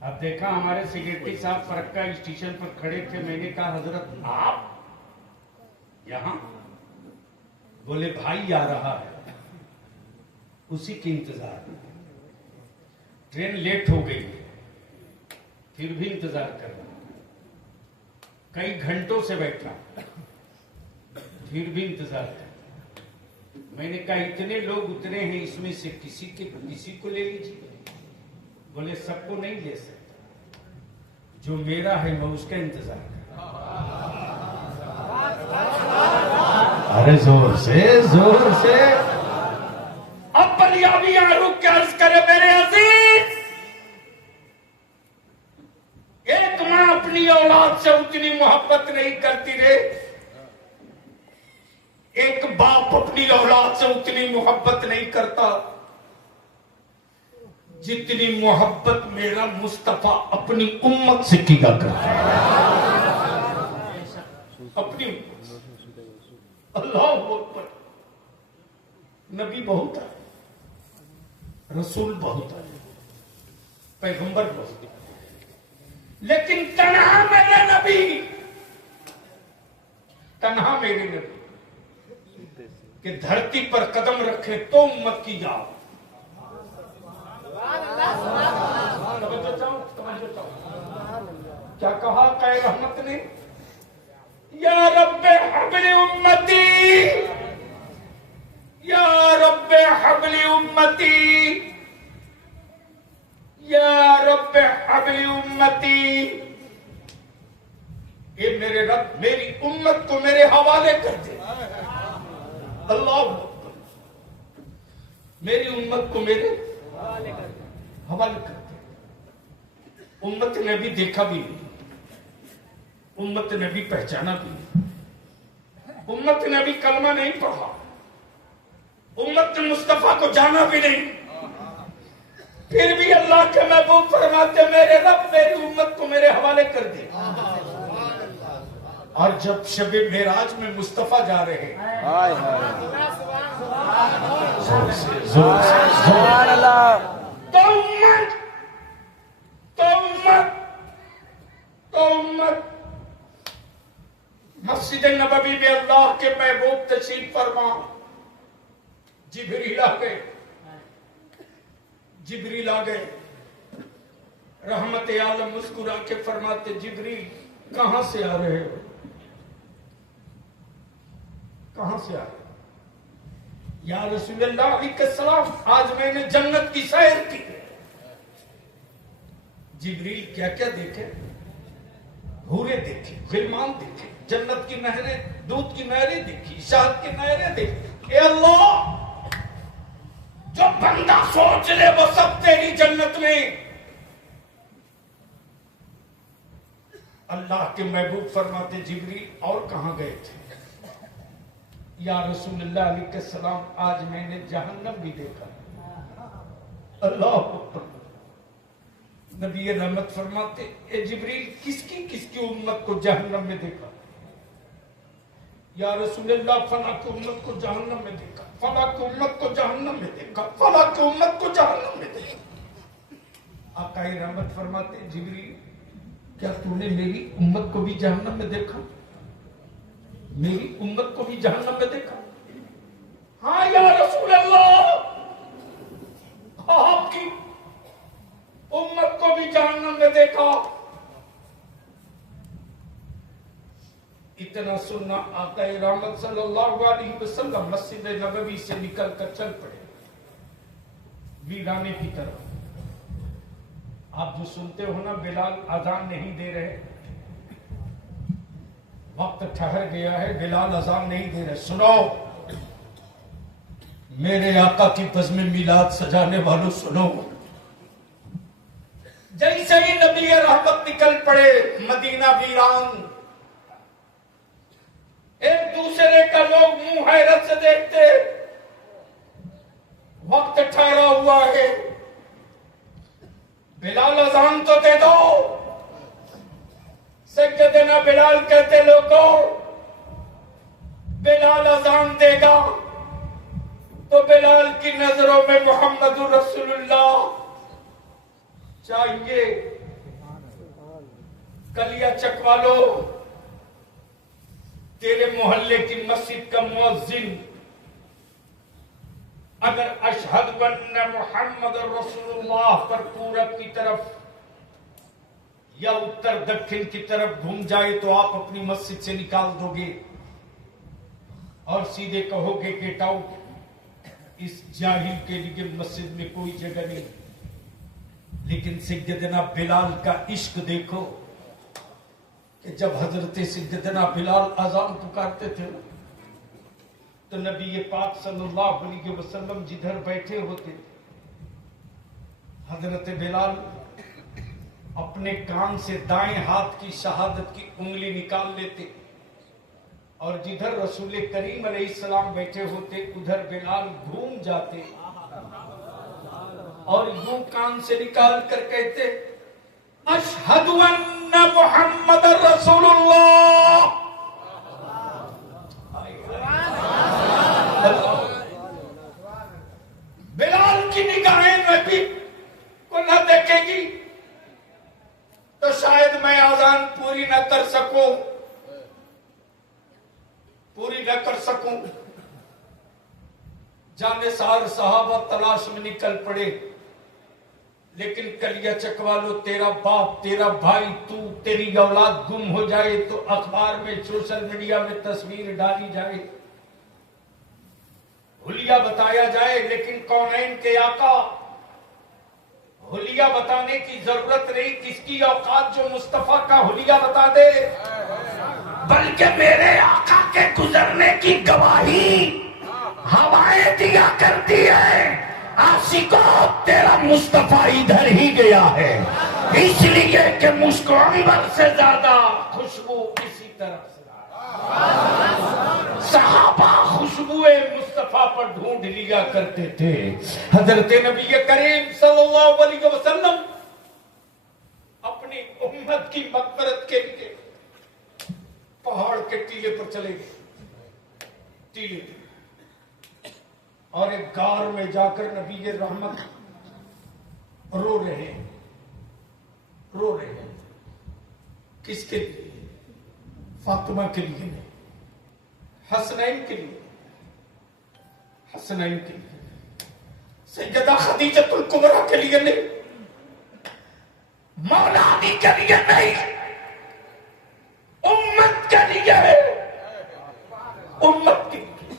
अब देखा हमारे सेक्रेटरी साहब फरक्का स्टेशन पर खड़े थे, मैंने कहा हजरत आप यहां? बोले भाई आ रहा है, उसी के इंतजार में। ट्रेन लेट हो गई फिर भी इंतजार कर रहा, कई घंटों से बैठा फिर भी इंतजार कर। मैंने कहा इतने लोग उतरे हैं, इसमें से किसी को ले लीजिए। बोले सबको नहीं ले सकता, जो मेरा है मैं उसका इंतजार कर। अरे जोर से जोर से। अब बलियाबी यहां रुक के अर्ज करे, मेरे अजीज, एक मां अपनी औलाद से उतनी मोहब्बत नहीं करती रे, एक बाप अपनी औलाद से उतनी मोहब्बत नहीं करता जितनी मोहब्बत मेरा मुस्तफा अपनी उम्मत से किया करता है। अपनी अल्लाह अकबर। नबी बहुत है, रसूल बहुत है, पैगंबर बहुत है, लेकिन तन्हा मेरे नबी, तन्हा मेरे नबी कि धरती पर कदम रखे तो उम्मत की याद। क्या कहा कै रहमत ने? या रब्बे हबली उम्मती, या रब्बे हबली उम्मती, या रब्बे हबली उम्मती। ये मेरे रब मेरी उम्मत को मेरे हवाले कर दे। अल्लाह, मेरी उम्मत को मेरे हवाले कर दे। उम्मत ने भी देखा भी नहीं, उम्मत ने भी पहचाना भी नहीं, उम्मत ने भी कलमा नहीं पढ़ा, उम्मत ने मुस्तफा को जाना भी नहीं, फिर भी अल्लाह के महबूब फरमाते मेरे रब मेरी उम्मत को मेरे हवाले कर दे। और जब शबे मेराज में मुस्तफा जा रहे हैं, तो मस्जिद नबवी में अल्लाह के महबूब तशरीफ फरमा। जिब्रील आ गए, जिब्रील आ गए। रहमत आलम मुस्कुरा के फरमाते जिब्रील कहां से आ रहे हो? कहां से आ रहे? या रसूलुल्लाह अलैहिस्सलाम, आज मैंने जन्नत की सैर की। जिब्रील क्या क्या देखे? हूरे देखी, गिलमान देखे, जन्नत की नहरें, दूध की नहरें देखी, शहद की नहरें देखी। ए अल्लाह, जो बंदा सोच ले वो सब तेरी जन्नत में। अल्लाह के महबूब फरमाते जिब्रील और कहां गए थे? या रसूलुल्लाह अलैहिस्सलाम, आज मैंने जहन्नम भी देखा। अल्लाह। नबी रहमत फरमाते ए जिब्रील, किसकी किसकी उम्मत को जहन्नम में देखा? या रसूलुल्लाह, फला की उम्मत को जहन्नम में देखा, फला की उम्मत को जहन्नम में देखा, फला की उम्मत को जहन्नम में देखा। आका रहमत फरमाते जिब्रील, क्या तूने मेरी उम्मत को भी जहन्नम में देखा? मेरी उम्मत को भी जहन्नम में देखा? हाँ या रसूल अल्लाह, आपकी उम्मत को भी जहन्नम में देखा। इतना सुन सुना आका रहमत सल्लल्लाहु अलैहि वसल्लम मस्जिद नबवी से निकलकर चल पड़े वीराने की तरफ। आप जो सुनते हो ना, बिलाल अजान नहीं दे रहे, वक्त ठहर गया है, बिलाल अजान नहीं दे रहे। सुनो मेरे आका की बज़्म मिलाद सजाने वालों, सुनो। जैसे ही नबी रहमत निकल पड़े, मदीना वीरान, एक दूसरे का लोग मुंह हैरत से देखते। वक्त ठहरा हुआ है, बिलाल अजान तो दे दो। सैयदना बिलाल कहते, लोगों बिलाल अजान देगा तो बिलाल की नजरों में मोहम्मदुर रसूलुल्लाह चाहिए। कलिया चक वालो, तेरे मोहल्ले की मस्जिद का मुअज्जिन अगर अशहदु अन्ना मुहम्मदुर रसूलुल्लाह पर पूरब की तरफ या उत्तर दक्षिण की तरफ घूम जाए तो आप अपनी मस्जिद से निकाल दोगे और सीधे कहोगे गेट आउट। इस जाहिल के लिए मस्जिद में कोई जगह नहीं। लेकिन सैयदना बिलाल का इश्क देखो कि जब हजरत सैयदना बिलाल अजान पुकारते थे तो नबी पाक सल्लल्लाहु अलैहि वसल्लम जिधर बैठे होते, हजरत बिलाल अपने कान से दाएं हाथ की शहादत की उंगली निकाल लेते और जिधर रसूल करीम अलैहिस्सलाम बैठे होते उधर बिलाल घूम जाते और यूं कान से निकाल कर कहते, अशहदु अन्ना मुहम्मदुर रसूलुल्लाह। बिलाल की निगाहें नबी को न देखेगी तो शायद मैं आजान पूरी न कर सकूं, जाने सार सहाबा तलाश में निकल पड़े। लेकिन कलिया चकवालो, तेरा बाप, तेरा भाई, तू, तेरी औलाद गुम हो जाए तो अखबार में, सोशल मीडिया में तस्वीर डाली जाए, हुलिया बताया जाए, लेकिन कौनैन के आका हुलिया बताने की जरूरत नहीं। किसकी औकात जो मुस्तफा का हुलिया बता दे, बल्कि मेरे आका के गुजरने की गवाही हवाएं दिया करती है। आशिकों, तेरा मुस्तफा इधर ही गया है, इसलिए कि मुस्को अंबर से ज्यादा खुशबू इसी तरफ से। सहाबा खुशबुए मुस्तफा पर ढूंढ लिया करते थे। हजरत नबी करीम सल्लल्लाहु अलैहि वसल्लम अपनी उम्मत की मग़फ़िरत के लिए पहाड़ के टीले पर चले गए। टीले और एक गार में जाकर नबी रहमत रो रहे हैं। किसके लिए? फातिमा के लिए नहीं, हसनैन के लिए, सैयदा खदीजतुल कुबरा के लिए नहीं, मौला अली के लिए नहीं, उम्मत के लिए है, उम्मत के लिए।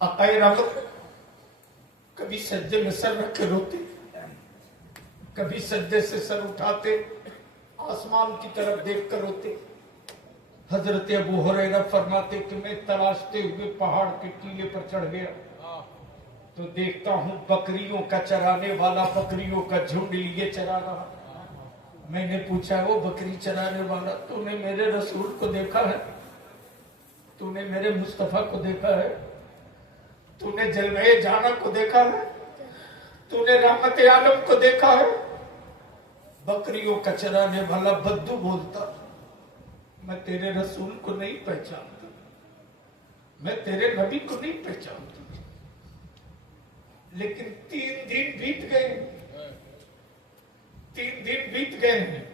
आक़ाए रहमत कभी सज्जे में सर रख के रोते, कभी सज्जे से सर उठाते, आसमान की तरफ देख कर रोते। हजरत अबू हुरैरा फरमाते कि मैं तलाशते हुए पहाड़ के टीले पर चढ़ गया तो देखता हूं बकरियों का चराने वाला बकरियों का झुंड लिए चरा रहा। मैंने पूछा, वो बकरी चराने वाला, तूने मेरे रसूल को देखा है? तूने मेरे मुस्तफा को देखा है? तूने जलवे जाना को देखा है? तूने रहमत आलम को देखा है? बकरियों का चराने वाला बद्दू बोलता, मैं तेरे रसूल को नहीं पहचानता, मैं तेरे नबी को नहीं पहचानता। लेकिन 3 दिन बीत गए, 3 दिन बीत गए हैं।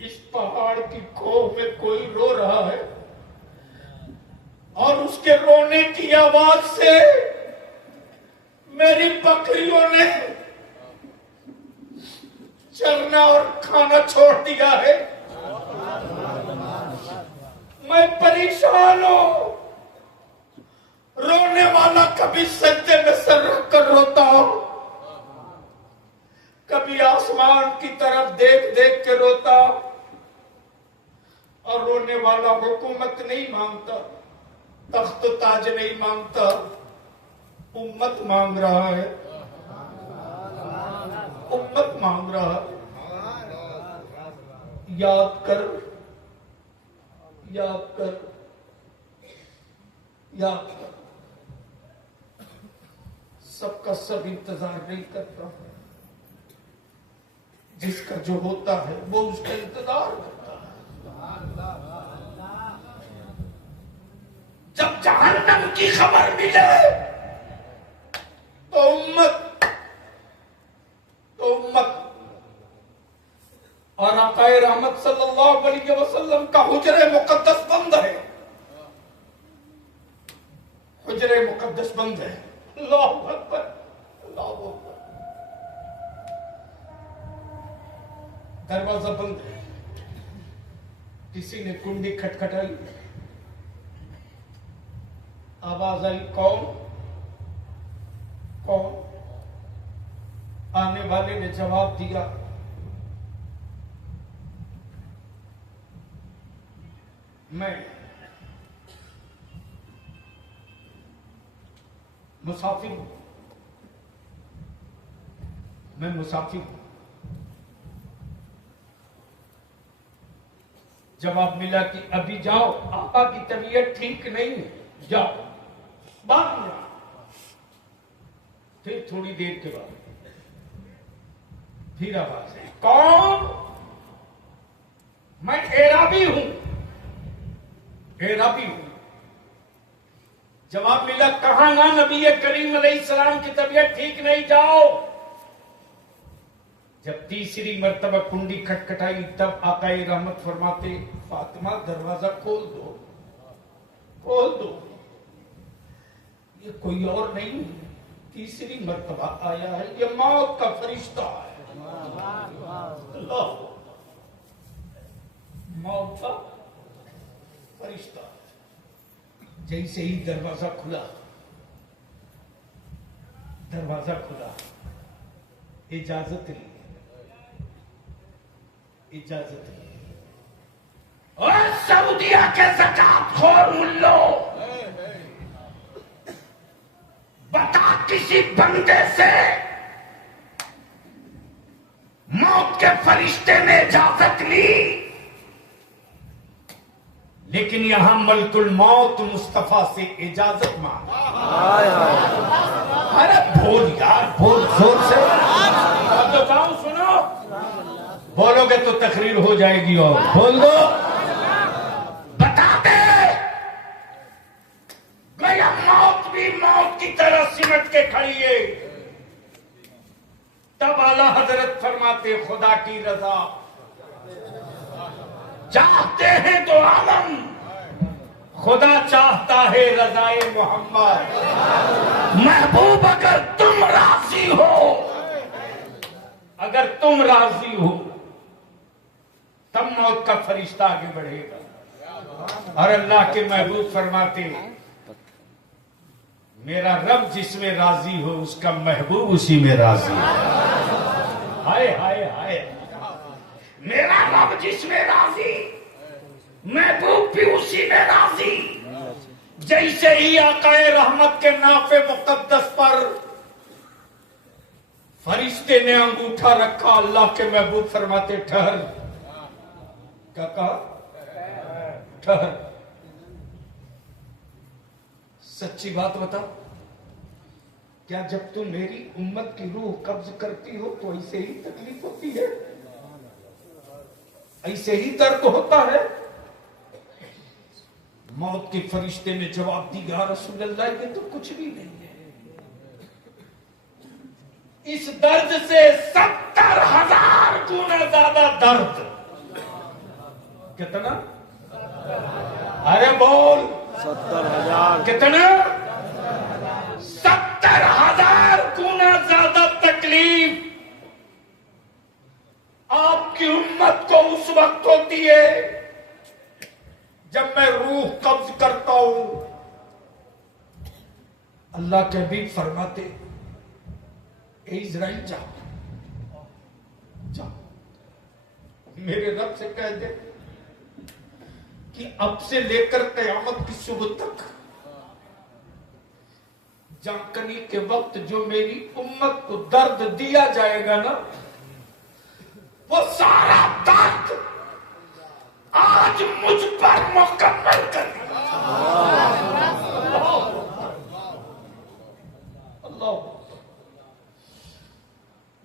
इस पहाड़ की खोह में कोई रो रहा है और उसके रोने की आवाज से मेरी बकरियों ने चरना और खाना छोड़ दिया है। मैं परेशान हूं। रोने वाला कभी सज्जे में सर रख कर रोता हूं, कभी आसमान की तरफ देख देख के रोता, और रोने वाला हुकूमत नहीं मांगता, तख्त ताज नहीं मांगता, उम्मत मांग रहा है, उम्मत मांग रहा है। याद कर, याद कर, याद कर। सबका सब इंतजार नहीं करता, जिसका जो होता है वो उसका इंतजार करता है। जब जहन्नम की खबर मिले तो उम्मत और आकाए रहमत सल्लल्लाहु अलैहि वसल्लम का हुजरे मुकद्दस बंद है, हुजरे मुकद्दस बंद है। अल्लाहु अकबर, अल्लाहु अकबर। दरवाजा बंद है। किसी ने कुंडी खटखटाई, आवाज आई, कौन कौन? आने वाले ने जवाब दिया, मैं मुसाफिर हूं, मैं मुसाफिर हूं। जवाब मिला कि अभी जाओ, आपा की तबीयत ठीक नहीं है, जाओ, बाद में जाओ। फिर थोड़ी देर के बाद फिर आवाज है, कौन? मैं एराबी हूं, एराबी हूं। जवाब मिला, कहा ना नबी करीम अलैहिस्सलाम की तबीयत ठीक नहीं, जाओ। जब तीसरी मर्तबा कुंडी खटखटाई तब आकाए रहमत फरमाते, फातिमा दरवाजा खोल दो, खोल दो। ये कोई और नहीं, तीसरी मर्तबा आया है, ये मौत का फरिश्ता है। अल्लाह, मौत का फरिश्ता। जैसे ही दरवाजा खुला, दरवाजा खुला, इजाजत ली, इजाजत ली। और सऊदिया के ज़कात खोर मुल्लो, बता किसी बंदे से मौत के फरिश्ते ने इजाजत ली, लेकिन यहां मलकुल मौत मुस्तफा से इजाजत मांगी। अरे बोल यार, बोल जोर से। अब तो गाँव सुनो, बोलोगे तो तकरीर हो जाएगी। और बोल दो, बता दे, गया मौत भी मौत की तरह सिमट के खड़ी है। तब आला हजरत फरमाते, खुदा की रजा चाहते हैं तो आलम, खुदा चाहता है रजाए मोहम्मद। महबूब अगर तुम राजी हो, अगर तुम राजी हो, तब मौत का फरिश्ता आगे बढ़ेगा। और अल्लाह के महबूब फरमाते, मेरा रब जिसमें राजी हो उसका महबूब उसी में राजी है। हाय हाय हाय, मेरा रब जिसमें राजी, महबूब भी उसी में राजी। जैसे ही आकाए रहमत के नाफे मुकद्दस पर फरिश्ते ने अंगूठा रखा, अल्लाह के महबूब फरमाते, ठहर। क्या कहा? ठहर। सच्ची बात बता, क्या जब तुम मेरी उम्मत की रूह कब्ज करती हो तो ऐसे ही तकलीफ होती है, ऐसे ही दर्द होता है? मौत के फरिश्ते ने जवाब दिया, रसूल अल्लाह, ये तो कुछ भी नहीं है। इस दर्द से 70,000 गुना ज्यादा दर्द। कितना? अरे बोल, 70,000। कितना? 70,000 गुना ज्यादा तकलीफ आपकी उम्मत को उस वक्त होती है जब मैं अल्लाह के हबीब फरमाते, ए इज़राइल जाओ जाओ मेरे रब से कह दे कि अब से लेकर कयामत की सुबह तक जांकनी के वक्त जो मेरी उम्मत को दर्द दिया जाएगा ना, वो सारा दर्द आज मुझ पर मुकम्मल कर दिया। अल्लाह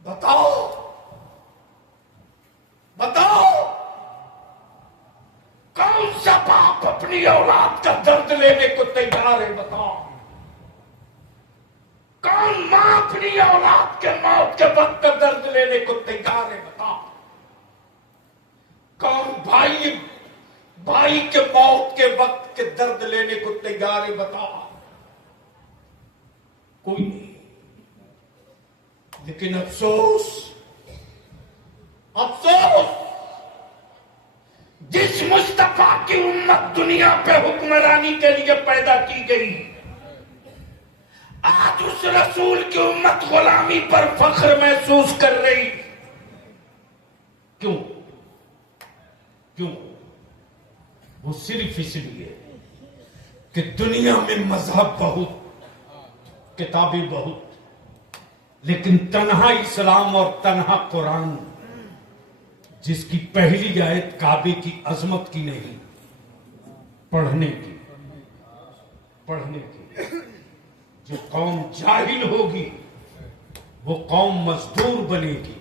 बताओ बताओ, कौन सा बाप अपनी औलाद का दर्द लेने को तैयार है? बताओ, कौन मां अपनी औलाद के मौत के वक्त का दर्द लेने को तैयार है? बताओ, कौन भाई भाई के मौत के वक्त के दर्द लेने को तैयार है? बताओ, कोई नहीं। लेकिन अफसोस अफसोस, जिस मुस्तफा की उम्मत दुनिया पे हुक्मरानी के लिए पैदा की गई, आज उस रसूल की उम्मत गुलामी पर फख्र महसूस कर रही। क्यों क्यों? वो सिर्फ इसलिए कि दुनिया में मजहब बहुत, किताबें बहुत, लेकिन तन्हा इस्लाम और तन्हा कुरान, जिसकी पहली आयत काबे की अजमत की नहीं, पढ़ने की जो कौम जाहिल होगी वो कौम मजदूर बनेगी,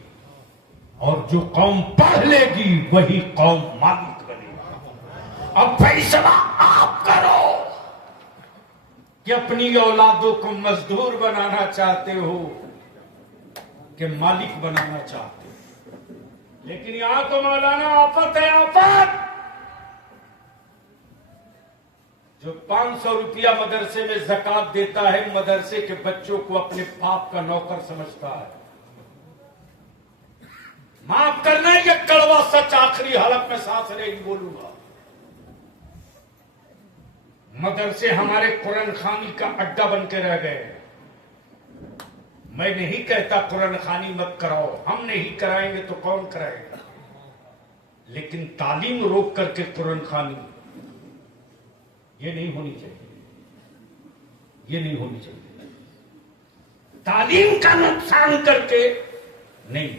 और जो कौम पढ़ लेगी वही कौम मालिक बनेगी। अब फैसला आप करो कि अपनी औलादों को मजदूर बनाना चाहते हो कि मालिक बनाना चाहते हो। लेकिन यहां तो मौलाना आफत है, आफत। जो 500 रुपया मदरसे में ज़कात देता है, मदरसे के बच्चों को अपने बाप का नौकर समझता है। माफ करना, ये कड़वा सच आखिरी हालत में सांस रहेगी बोलूंगा। मदरसे हमारे कुरान खानी का अड्डा बन के रह गए। मैं नहीं कहता कुरान खानी मत कराओ, हम नहीं कराएंगे तो कौन कराएगा, लेकिन तालीम रोक करके कुरान खानी ये नहीं होनी चाहिए, ये नहीं होनी चाहिए। तालीम का नुकसान करके नहीं।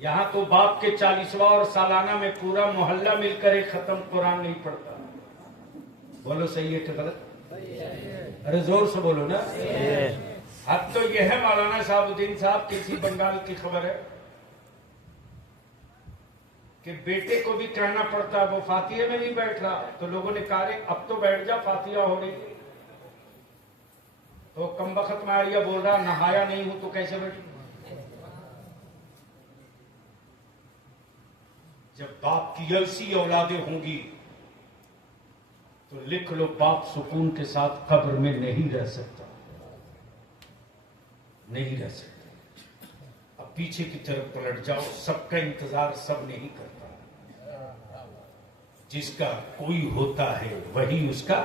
यहां तो बाप के 40वां और सालाना में पूरा मोहल्ला मिलकर एक खत्म कुरान नहीं पढ़ता। बोलो सही है कि गलत? अरे जोर से बोलो ना। अब तो यह है मौलाना साहबुद्दीन साहब, किसी बंगाल की खबर है कि बेटे को भी कहना पड़ता है, वो फातिया में नहीं बैठ रहा, तो लोगों ने कहा अब तो बैठ जा, फातिया हो रही है। तो कमबख्त मारिया बोल रहा, नहाया नहीं हूं तो कैसे बैठू? जब बाप की ऐसी औलादें होंगी तो लिख लो, बाप सुकून के साथ कब्र में नहीं रह सकता, नहीं रह सकता। अब पीछे की तरफ पलट जाओ, सबका इंतजार सब नहीं करता। जिसका कोई होता है वही उसका,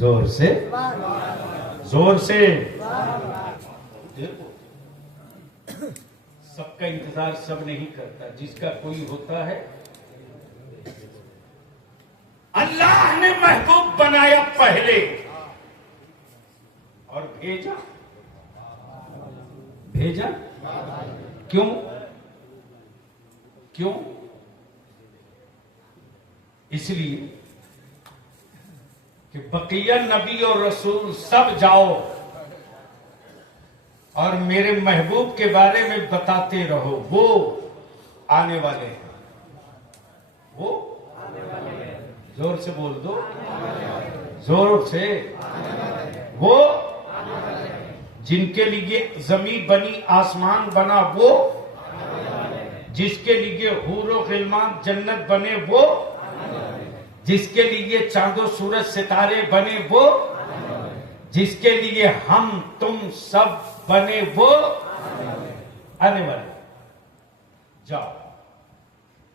जोर से जोर से देखो, सबका इंतजार सब नहीं करता, जिसका कोई होता है। अल्लाह ने महबूब बनाया पहले और भेजा भेजा क्यों? क्यों? इसलिए कि बकिया नबी और रसूल सब जाओ और मेरे महबूब के बारे में बताते रहो। वो आने वाले हैं, वो जोर से बोल दो, जोर से। वो जिनके लिए जमीन बनी, आसमान बना, वो जिसके लिए हूरो गिलमान जन्नत बने, वो जिसके लिए चांदो सूरज सितारे बने, वो जिसके लिए हम तुम सब बने, वो आने वाले। जाओ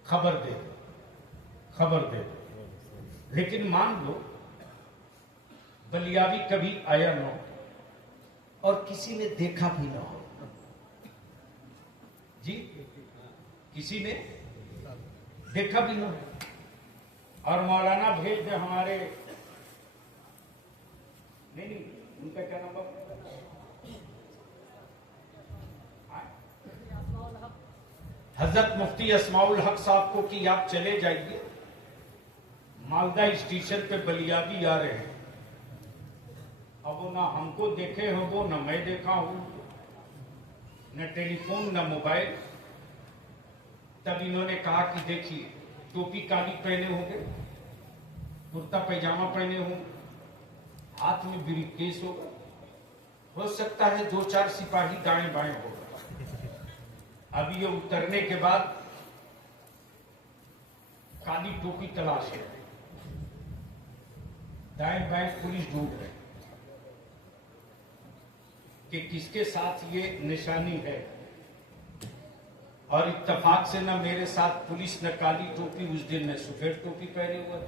खबर दे दो, खबर दे दो। लेकिन मान लो बलियावी कभी आया न हो और किसी ने देखा भी ना हो जी, किसी ने देखा भी ना हो। और मौलाना भेज दे हमारे, नहीं उनका क्या नंबर, हजरत मुफ्ती अस्माउल हक साहब को कि आप चले जाइए, मालदा स्टेशन पे बलियावी आ रहे हैं। अब वो ना हमको देखे हो वो, न मैं देखा हूं, न टेलीफोन न मोबाइल। तब इन्होंने कहा कि देखिए टोपी काली पहने होंगे, कुर्ता पैजामा पहने होंगे, हाथ में ब्रीफकेस होगा, हो सकता है 2-4 सिपाही दाएं बाएं होगा। अब ये उतरने के बाद काली टोपी तलाश है, दाएं बाएं पुलिस ढूंढ रहे कि किसके साथ ये निशानी है। और इत्तेफाक से न मेरे साथ पुलिस न काली टोपी उस दिन न सफेद टोपी पहने हुए।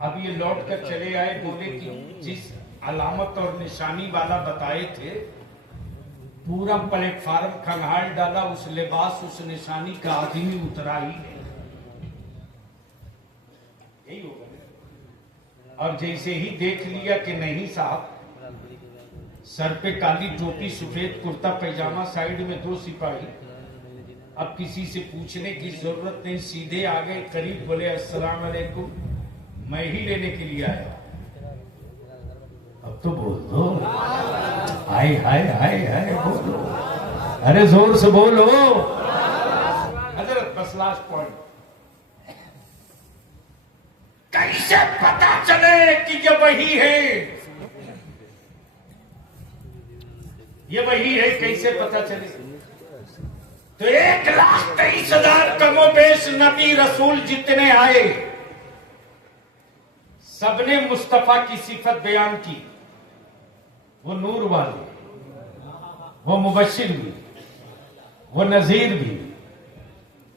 अब ये लौट कर चले आए, बोले कि जिस अलामत और निशानी वाला बताए थे पूरा प्लेटफार्म खंगाल डाला, उस लिबास उस निशानी का आदमी उतरा ही नहीं। यही होगा। और जैसे ही देख लिया कि नहीं साहब, सर पे काली टोपी सफेद कुर्ता पैजामा, साइड में 2 सिपाही, अब किसी से पूछने की जरूरत नहीं, सीधे आ गए करीब, बोले अस्सलाम वालेकुम, मैं ही लेने के लिए आया। अब तो बोल दो, हाय हाय हाय हाय बोलो, अरे जोर से बोलो। हजरत बस लास्ट पॉइंट, कैसे पता चले कि ये वही है, ये वही है, कैसे पता चले? तो 1,23,000 कमोबेश नबी रसूल जितने आए, सबने मुस्तफा की सिफत बयान की। वो नूर वाले, वो मुबश्शिर भी, वो नजीर भी,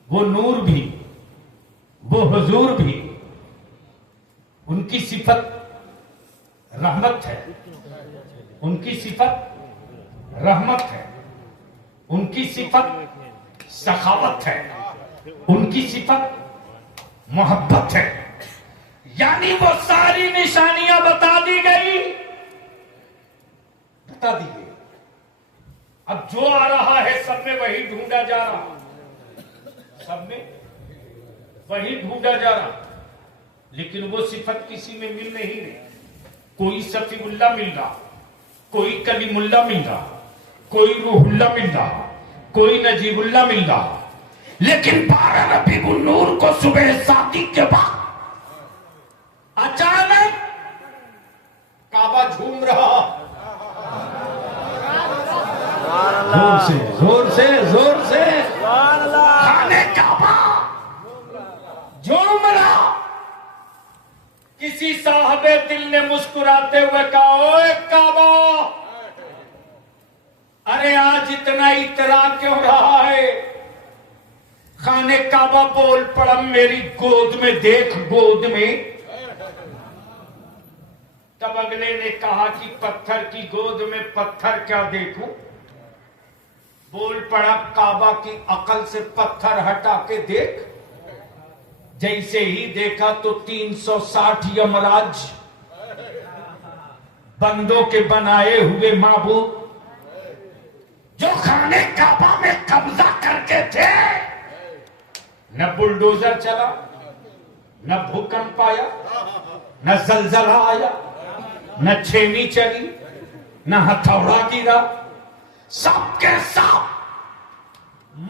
वो नूर भी, वो हुजूर भी। उनकी सिफत रहमत है, उनकी सिफत रहमत है, उनकी सिफत सखावत है, उनकी सिफत मोहब्बत है। यानी वो सारी निशानियां बता दी गई, बता दी गई। अब जो आ रहा है सब में वही ढूंढा जा रहा, सब में वही ढूंढा जा रहा, लेकिन वो सिफत किसी में मिल नहीं रही। कोई सफीउल्ला मिल रहा, कोई कलीमुल्ला मिल रहा, कोई रूहुल्ला मिल रहा, कोई नजीबुल्ला मिल रहा, लेकिन 12 रबीउन नूर को सुबह शादी के बाद अचानक काबा झूम रहा। जोर से जोर से जोर से खाने काबा झूम रहा। किसी साहबे दिल ने मुस्कुराते हुए कहा, ओए काबा, अरे आज इतना इतरा क्यों रहा है? खाने काबा बोल पड़ा, मेरी गोद में देख, गोद में। तब अगले ने कहा कि पत्थर की गोद में पत्थर क्या देखूं? बोल पड़ा, काबा की अकल से पत्थर हटा के देख। जैसे ही देखा तो 360 यमराज, बंदों के बनाए हुए माबूद, जो खाने काबा में कब्जा करके थे। न बुलडोजर चला, न भूकंप आया, न जलजला आया, न छेनी चली, न हथौड़ा गिरा, सबके सब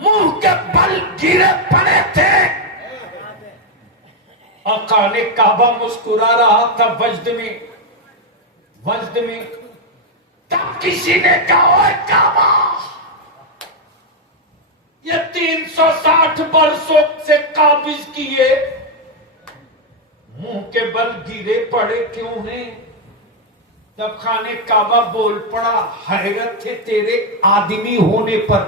मुंह के बल गिरे पड़े थे। और खाने काबा मुस्कुरा रहा था वजद में। तब किसी ने कहा, ओए काबा, ये 360 वर्षों से काबिज किए मुंह के बल गिरे पड़े क्यों हैं? तब खाने काबा बोल पड़ा, हैरत है तेरे आदमी होने पर।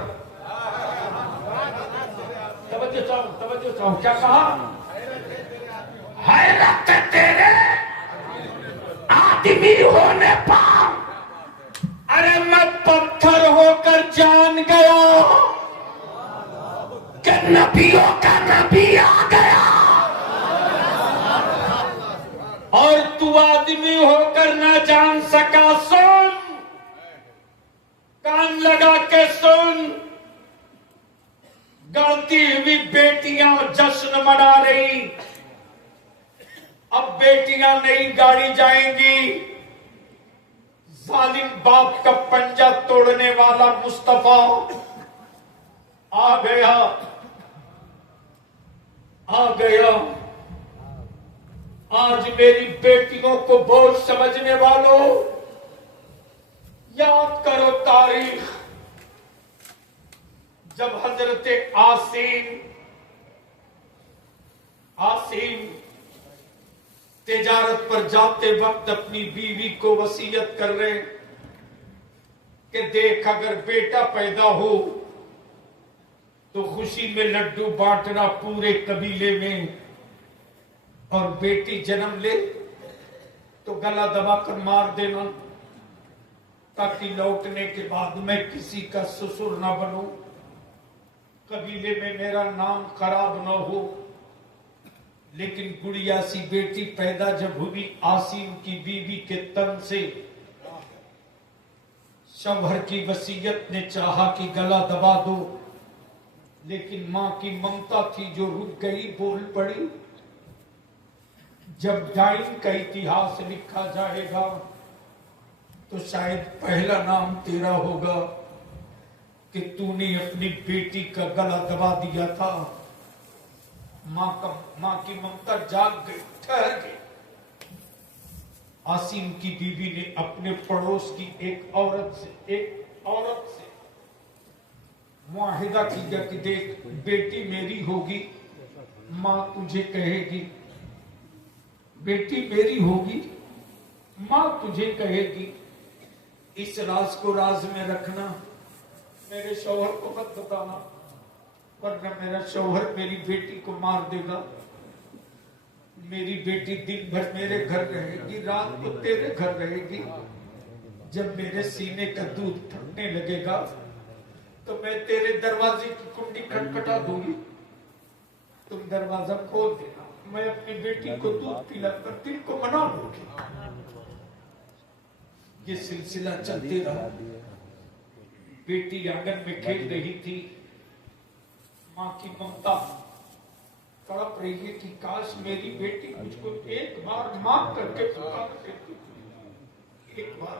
तवज्जो चाहो, क्या कहा? हैरत है तेरे आदमी होने पर, अरे मैं पत्थर होकर जान गया कि नबियों का नबी आ गया, और तू आदमी होकर न जान सका। सुन, कान लगा के सुन, गलती हुई बेटियां जश्न मना रही। अब बेटियां नई गाड़ी जाएंगी। जालिम बाप का पंजा तोड़ने वाला मुस्तफा आ गया, आ गया। आज मेरी बेटियों को बोझ समझने वालों, याद करो तारीख, जब हजरत आसीम तिजारत पर जाते वक्त अपनी बीवी को वसीयत कर रहे कि देख, अगर बेटा पैदा हो तो खुशी में लड्डू बांटना पूरे कबीले में, और बेटी जन्म ले तो गला दबाकर मार देना, ताकि लौटने के बाद मैं किसी का ससुर ना बनूं, कबीले में मेरा नाम खराब ना हो। लेकिन गुड़िया सी बेटी पैदा जब हुई आसीम की बीवी के तन से, शौहर की वसीयत ने चाहा कि गला दबा दो, लेकिन मां की ममता थी जो रुक गई, बोल पड़ी। जब डाइन का इतिहास लिखा जाएगा तो शायद पहला नाम तेरा होगा कि तूने अपनी बेटी का गला दबा दिया था। मां की ममता जाग गई, ठहर गई। आसीम की बीवी ने अपने पड़ोस की एक औरत से मुआहिदा किया कि देख, बेटी मेरी होगी, मां तुझे कहेगी, बेटी मेरी होगी, मां तुझे कहेगी। इस राज को राज में रखना, मेरे शौहर को मत बताना, वरना मेरा शौहर मेरी बेटी को मार देगा। मेरी बेटी दिन भर मेरे घर रहेगी, रात को तेरे घर रहेगी। जब मेरे सीने का दूध फटने लगेगा तो मैं तेरे दरवाजे की कुंडी खटखटा दूंगी, तुम दरवाजा खोल देना, मैं अपनी बेटी को दूध पिलाकर दिल को मना लूंगी। ये सिलसिला चलते रहा। बेटी आंगन में खेल रही थी, मां की ममता तड़प रही है कि काश मेरी बेटी मुझको एक बार माफ करके पुकार देती, एक बार।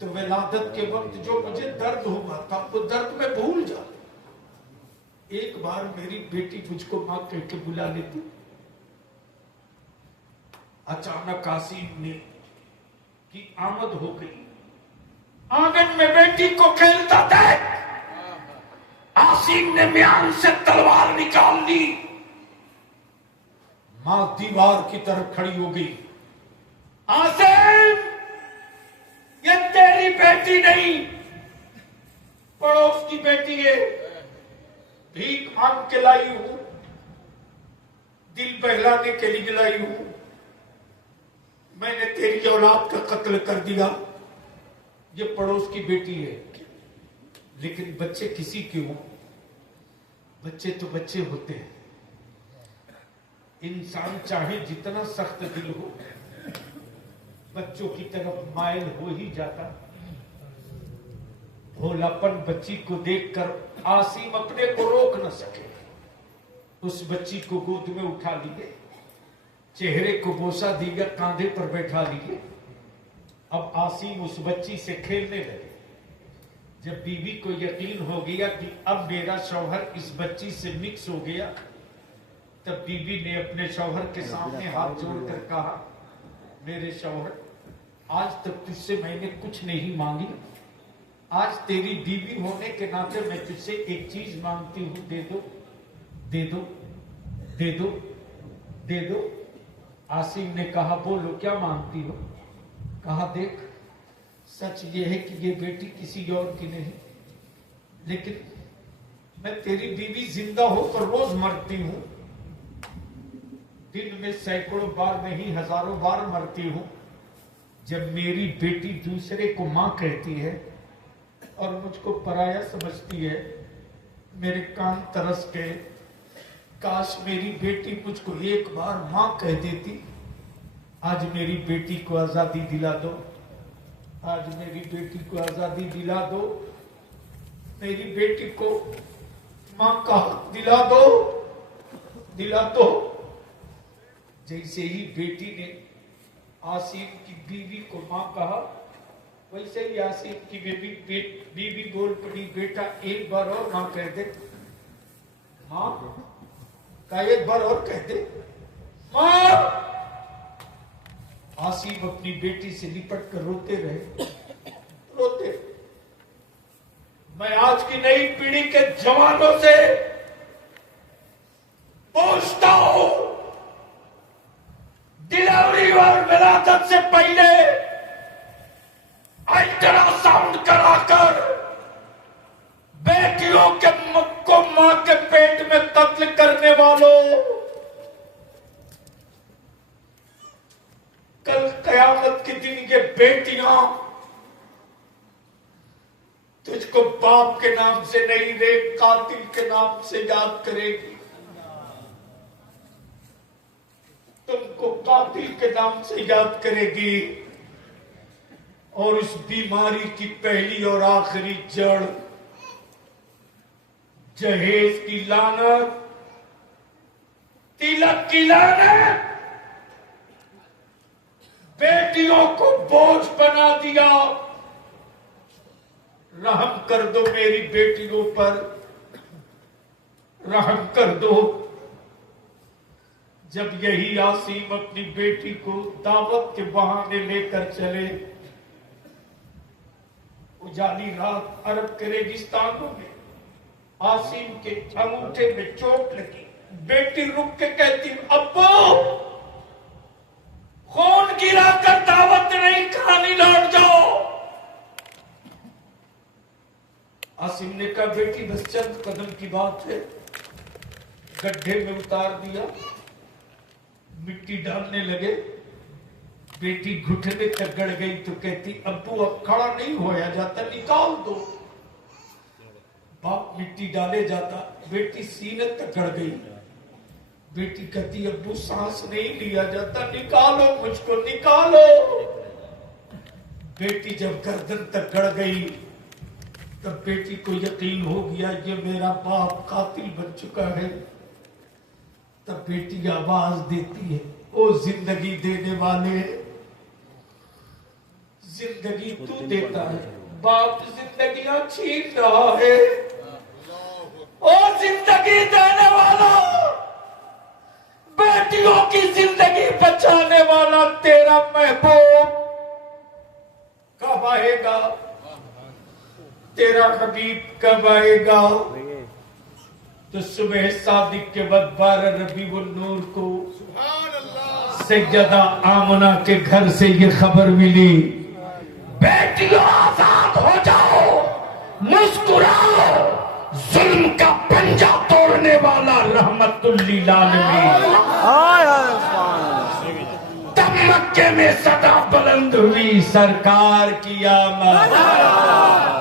तो विलादत के वक्त जो मुझे दर्द हुआ था वो दर्द में भूल जाती, एक बार मेरी बेटी मुझको मां करके बुला लेती। अचानक आसीम ने की आमद हो गई। आंगन में बेटी को खेलता देख आसीम ने म्यान से तलवार निकाल ली। मां दीवार की तरफ खड़ी हो गई। आसीम, ये तेरी बेटी नहीं, पड़ोस की बेटी है, भीख मांग के लाई हूं, दिल बहलाने के लिए लाई हूं। मैंने तेरी औलाद का कत्ल कर दिया। ये पड़ोस की बेटी है, लेकिन बच्चे किसी के हों, बच्चे तो बच्चे होते हैं। इंसान चाहे जितना सख्त दिल हो, बच्चों की तरफ माइल हो ही जाता। भोलापन बच्ची को देखकर आसीम अपने को रोक न सके। उस बच्ची को गोद में उठा लिए, चेहरे को बोसा दिया, कांधे पर बैठा लिए। अब आसीम उस बच्ची से खेलने लगे। जब बीवी को यकीन हो गया कि अब मेरा शौहर इस बच्ची से मिक्स हो गया, तब बीवी ने अपने शौहर के सामने हाथ जोड़कर कहा, मेरे शौहर, आज तक तुझसे मैंने कुछ नहीं मांगी, आज तेरी बीवी होने के नाते मैं तुझसे एक चीज मांगती हूं, दे दो, दे दो, दे दो, दे दो। आसीम ने कहा, बोलो क्या मांगती हो? कहा, देख, सच ये है कि ये बेटी किसी और की नहीं, लेकिन मैं तेरी बीवी जिंदा होकर रोज मरती हूं, दिन में सैकड़ों बार नहीं हजारों बार मरती हूं। जब मेरी बेटी दूसरे को मां कहती है और मुझको पराया समझती है, मेरे कान तरस के, काश मेरी बेटी मुझको एक बार मां कह देती। आज मेरी बेटी को आजादी दिला दो, आज मेरी बेटी को आजादी दिला दो, मेरी बेटी को मां का हक दिला दो, दिला दो। जैसे ही बेटी ने आसिम की बीवी को मां कहा, वैसे ही आसिम की बीवी बोल पड़ी, बेटा एक बार और मां कह दे। मां का एक बार और कह दे मां। आसिम अपनी बेटी से लिपट कर रोते रहे, रोते। मैं आज की नई पीढ़ी के जवानों से पूछता हूं, डिलीवरी और विलादत से पहले अल्ट्रासाउंड कराकर बेटियों के मुख को मां के पेट में कत्ल करने वालों, कल कयामत के दिन ये बेटियां तुझको बाप के नाम से नहीं रे, कातिल के नाम से याद करेगी। तुमको कातिल के नाम से याद करेगी। और इस बीमारी की पहली और आखिरी जड़ जहेज की लानत, तिलक की लानत, बेटियों को बोझ बना दिया। रहम कर दो मेरी बेटियों पर, रहम कर दो। जब यही आसिम अपनी बेटी को दावत के बहाने लेकर चले, उजाली रात अरब के रेगिस्तानों में आसिम के अंगूठे में चोट लगी। बेटी रुक के कहती, अब्बू खून गिराकर दावत नहीं खानी, लौट जाओ। आसिम ने कहा, बेटी बस चंद कदम की बात है। गड्ढे में उतार दिया, मिट्टी डालने लगे। बेटी घुटने तक गड़ गई तो कहती, अब्बू अब खड़ा नहीं होया जाता, निकाल दो। बाप मिट्टी डाले जाता, बेटी सीने तक गड़ गई। बेटी कहती, अब्बू सांस नहीं लिया जाता, निकालो मुझको, निकालो। बेटी जब गर्दन तक गड़ गई तब बेटी को यकीन हो गया ये मेरा बाप कातिल बन चुका है। तब बेटी आवाज देती है, ओ जिंदगी देने वाले, जिंदगी तू देता है, बाप जिंदगियां छीन रहा है। ओ जिंदगी देने वाला, बेटियों की जिंदगी बचाने वाला तेरा महबूब कब आएगा, तेरा हबीब कब आएगा। तो सुबह सादिक के बाद 12 रबीउल नूर को सैयदा आमना के घर से ये खबर मिली, बेटियों आजाद हो जाओ, मुस्कुराओ, जुल्म का पंजा तोड़ने वाला रहमतुल लिल आलमीन। तब मक्के में सदा बुलंद हुई सरकार की आमद।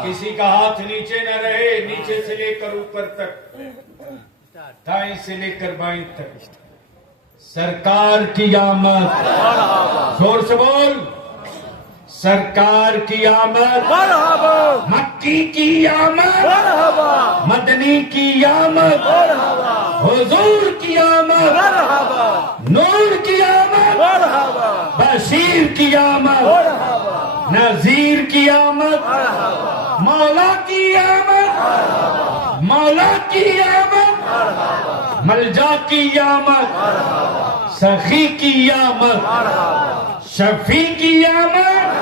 किसी का हाथ नीचे न रहे, नीचे से लेकर ऊपर तक, दाएं से लेकर बाएं तक, सरकार की आमद। जोर से बोल, सरकार की आमद, मक्की की आमद, मदनी की आमद, हुजूर की आमद, नूर की आमद, बशीर की आमद, नजीर की आमद, मौला की आमद, मौला की आमद, मलजा की आमद, सखी की आमद, शफी की आमद,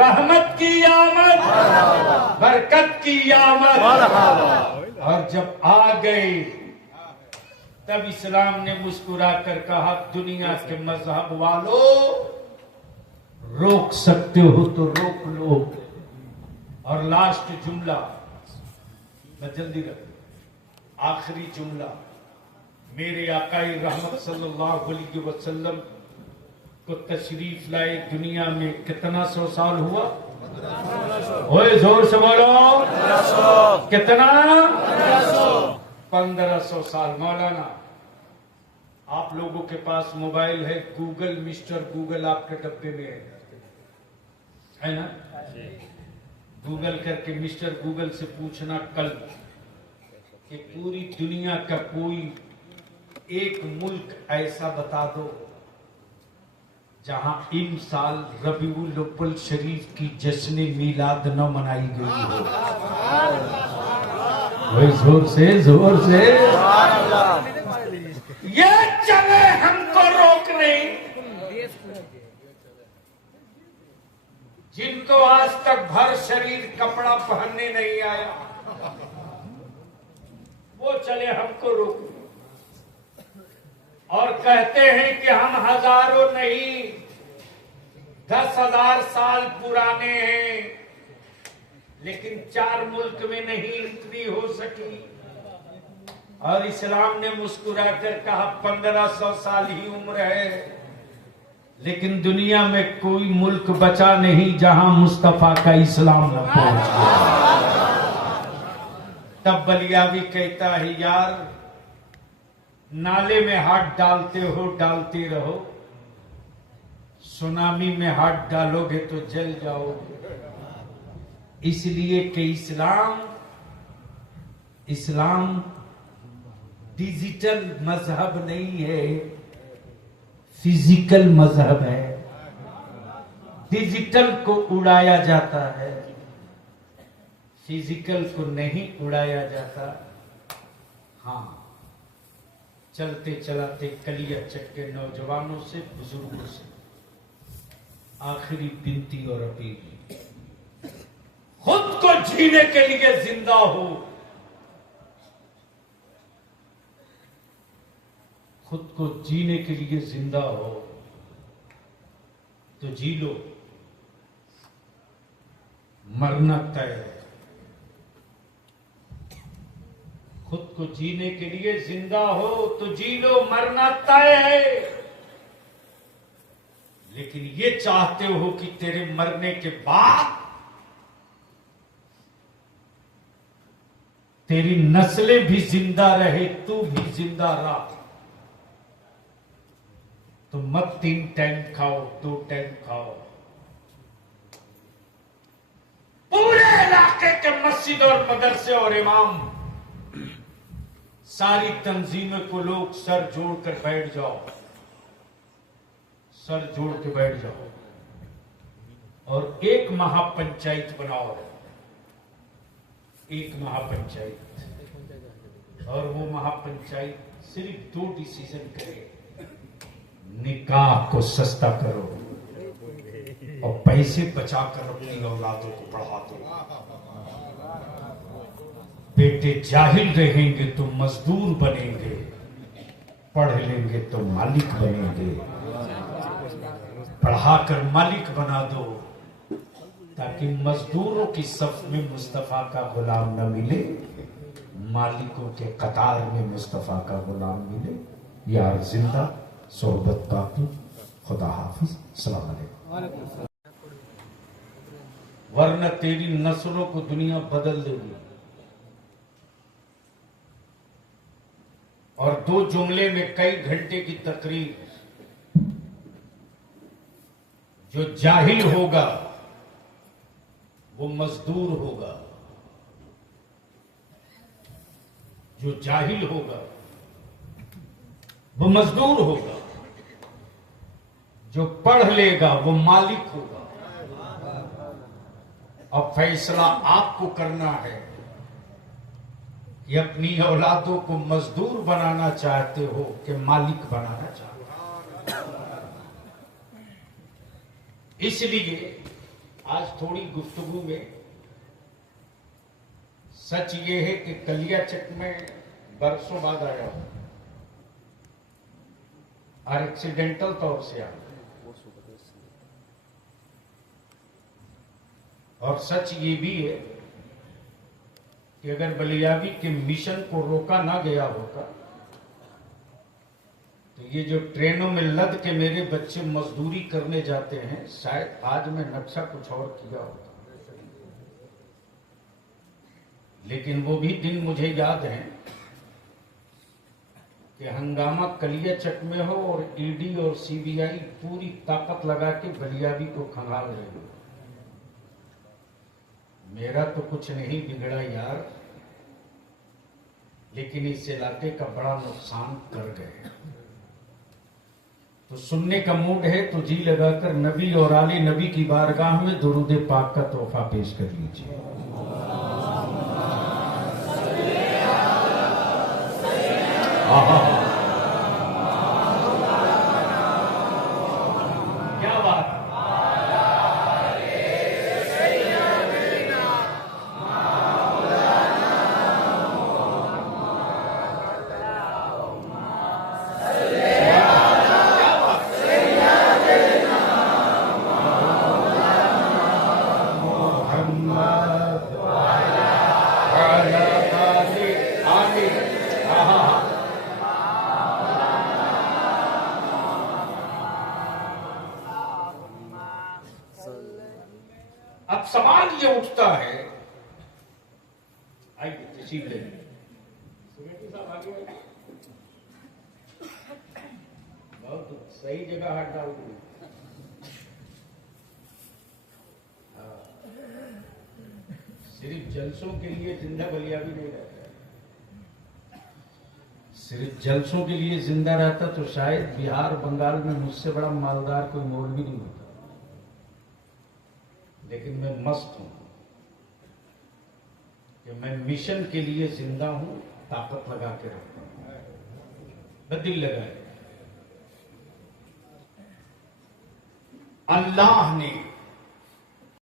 रहमत की आमद, बरकत की आमद। और जब आ गए तब इस्लाम ने मुस्कुरा कर कहा, दुनिया के मजहब वालों, रोक सकते हो तो रोक लो। और लास्ट जुमला, मैं जल्दी रख, आखिरी जुमला, मेरे आकाई रहमत सल्लल्लाहु अलैहि वसल्लम को तशरीफ लाए दुनिया में कितना 100 साल हुआ? ओए जोर से बोलो, कितना? 1500 साल। मौलाना, आप लोगों के पास मोबाइल है, गूगल, मिस्टर गूगल आपके डब्बे में है ना? गूगल करके मिस्टर गूगल से पूछना कल कि पूरी दुनिया का कोई एक मुल्क ऐसा बता दो जहां इन साल रबीउल अव्वल शरीफ की जश्न मीलाद न मनाई गई हो। वही जोर से ये चले हमको रोक रही, जिनको आज तक भर शरीर कपड़ा पहनने नहीं आया, वो चले हमको रोक और कहते हैं कि हम हजारों नहीं 10,000 साल पुराने हैं, लेकिन 4 मुल्क में नहीं एंट्री हो सकी। और इस्लाम ने मुस्कुराकर कहा 1500 साल ही उम्र है, लेकिन दुनिया में कोई मुल्क बचा नहीं जहां मुस्तफा का इस्लाम न पहुंचा। तब बलियावी कहता है, यार नाले में हाथ डालते हो डालते रहो, सुनामी में हाथ डालोगे तो जल जाओगे। इसलिए कि इस्लाम डिजिटल मजहब नहीं है, फिजिकल मजहब है। डिजिटल को उड़ाया जाता है, फिजिकल को नहीं उड़ाया जाता। हाँ, चलते चलाते कलिया चक्के नौजवानों से, बुजुर्गों से आखिरी विनती और अपील, खुद को जीने के लिए जिंदा हो, खुद को जीने के लिए जिंदा हो तो जी लो, मरना तय है। खुद को जीने के लिए जिंदा हो तो जी लो, मरना तय है। लेकिन ये चाहते हो कि तेरे मरने के बाद तेरी नस्लें भी जिंदा रहे, तू भी जिंदा रहा, तो मत 3 टाइम खाओ, 2 टाइम खाओ। पूरे इलाके के मस्जिद और मदरसे और इमाम, सारी तंजीमें को लोग सर जोड़कर बैठ जाओ, सर जोड़ के बैठ जाओ और एक महापंचायत बनाओ, एक महापंचायत। और वो महापंचायत सिर्फ 2 डिसीजन करे, निकाह को सस्ता करो और पैसे बचाकर अपनी औलादों को पढ़ा दो। बेटे जाहिल रहेंगे तो मजदूर बनेंगे, पढ़ लेंगे तो मालिक बनेंगे। पढ़ाकर मालिक बना दो ताकि मजदूरों की सफ में मुस्तफा का गुलाम न मिले, मालिकों के कतार में मुस्तफा का गुलाम मिले। यार जिंदा, सोहबत बाकी, खुदा हाफिज, सलाम अलैकुम। वरना तेरी नस्लों को दुनिया बदल देगी। और 2 जुमले में कई घंटे की तकरीर। जो जाहिल होगा वो मजदूर होगा, जो जाहिल होगा वो मजदूर होगा, जो पढ़ लेगा वो मालिक होगा। अब फैसला आपको करना है कि अपनी औलादों को मजदूर बनाना चाहते हो कि मालिक बनाना चाहते हो। इसलिए आज थोड़ी गुफ्तगू में सच ये है कि कलियाचक में बरसों बाद आया हूं और एक्सीडेंटल तौर से आया। और सच ये भी है कि अगर बलियावी के मिशन को रोका ना गया होता तो ये जो ट्रेनों में लद के मेरे बच्चे मजदूरी करने जाते हैं, शायद आज मैं नक्शा कुछ और किया होता, लेकिन वो भी दिन मुझे याद है कि हंगामा कलियाचक में हो और ईडी और सीबीआई पूरी ताकत लगा के बलियाबी को खंगाल रहे हो। मेरा तो कुछ नहीं बिगड़ा यार, लेकिन इस इलाके का बड़ा नुकसान कर गए। तो सुनने का मूड है तो जी लगाकर नबी और आले नबी की बारगाह में दुरूद पाक का तोहफा पेश कर लीजिए। क्या बात। अब सवाल ये उठता है, आइए तशरीफ ले साहब आगे आइए। बहुत सही जगह हाथ डाल दी। सिर्फ जलसों के लिए जिंदा बलियाबी नहीं रहता। सिर्फ जलसों के लिए जिंदा रहता तो शायद बिहार बंगाल में मुझसे बड़ा मालदार कोई मौलवी नहीं होता। लेकिन मैं मस्त हूं कि मैं मिशन के लिए जिंदा हूं, ताकत लगा के रखता हूं, दिल लगाए। अल्लाह ने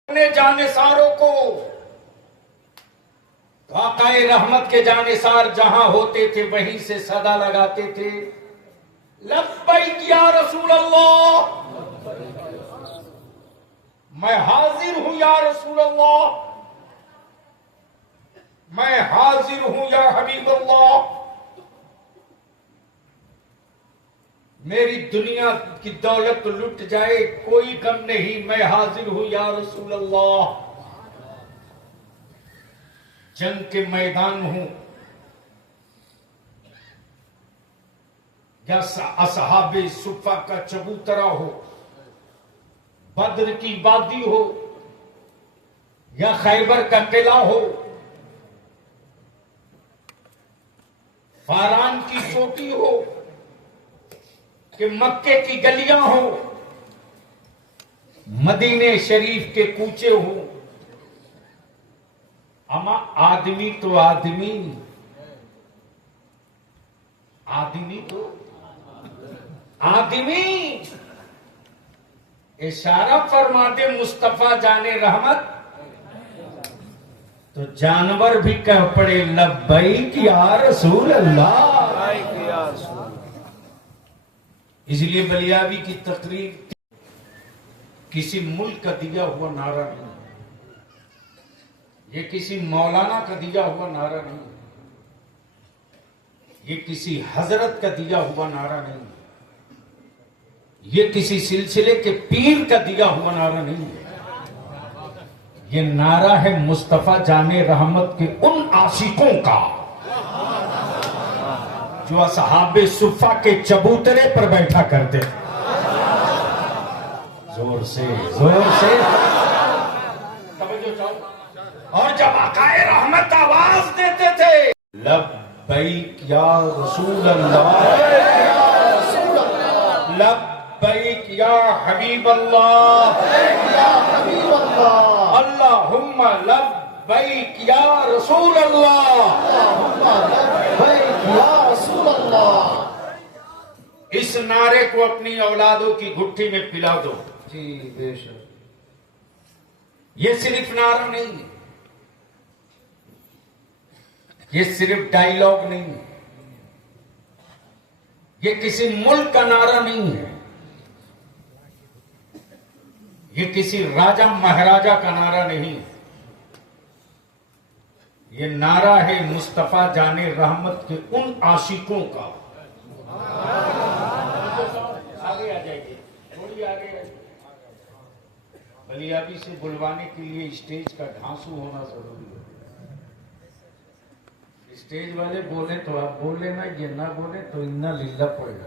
अपने जानेसारों को वाक़ाए रहमत के जानेसार जहां होते थे वहीं से सदा लगाते थे, लब्बैक या रसूल अल्लाह, मैं हाजिर हूं या रसूल अल्लाह, मैं हाजिर हूं या हबीब अल्लाह। मेरी दुनिया की दौलत लुट जाए कोई गम नहीं, मैं हाजिर हूं या रसूल अल्लाह। जंग के मैदान हूं या असहाबे सुफा का चबूतरा हो, बद्र की वादी हो या खैबर का किला हो, फारान की चोटी हो कि मक्के की गलियां हो, मदीने शरीफ के कूचे हो, अमा आदमी तो आदमी, आदमी तो आदमी। इशारा फरमाते मुस्तफा जाने रहमत, तो जानवर भी कह पड़े लब्बैक या रसूल अल्लाह। इसलिए बलियाबी की तकरीर किसी मुल्क का दिया हुआ नारा नहीं, ये किसी मौलाना का दिया हुआ नारा नहीं, ये किसी हजरत का दिया हुआ नारा नहीं, ये किसी सिलसिले के पीर का दिया हुआ नारा नहीं है। ये नारा है मुस्तफा जाने रहमत के उन आशिकों का जो असहाबे सुफा के चबूतरे पर बैठा करते थे। जोर से तवज्जो चाहो। और जब आकाए रहमत आवाज देते थे, लब्बैक या रसूल अल्लाह, लब्बैक या हबीब अल्लाह, अल्लाहुम्मा लब्बैक या रसूल अल्लाह। इस नारे को अपनी औलादों की गुट्ठी में पिला दो जी बेशक। ये सिर्फ नारा नहीं है, ये सिर्फ डायलॉग नहीं है, ये किसी मुल्क का नारा नहीं है, ये किसी राजा महाराजा का नारा नहीं है। ये नारा है मुस्तफा जाने रहमत के उन आशिकों का बलियाबी से बुलवाने के लिए स्टेज का ढांसू होना जरूरी है। स्टेज वाले बोले तो आप बोल लेना, ये ना बोले तो इन्ना लीला पड़ेगा।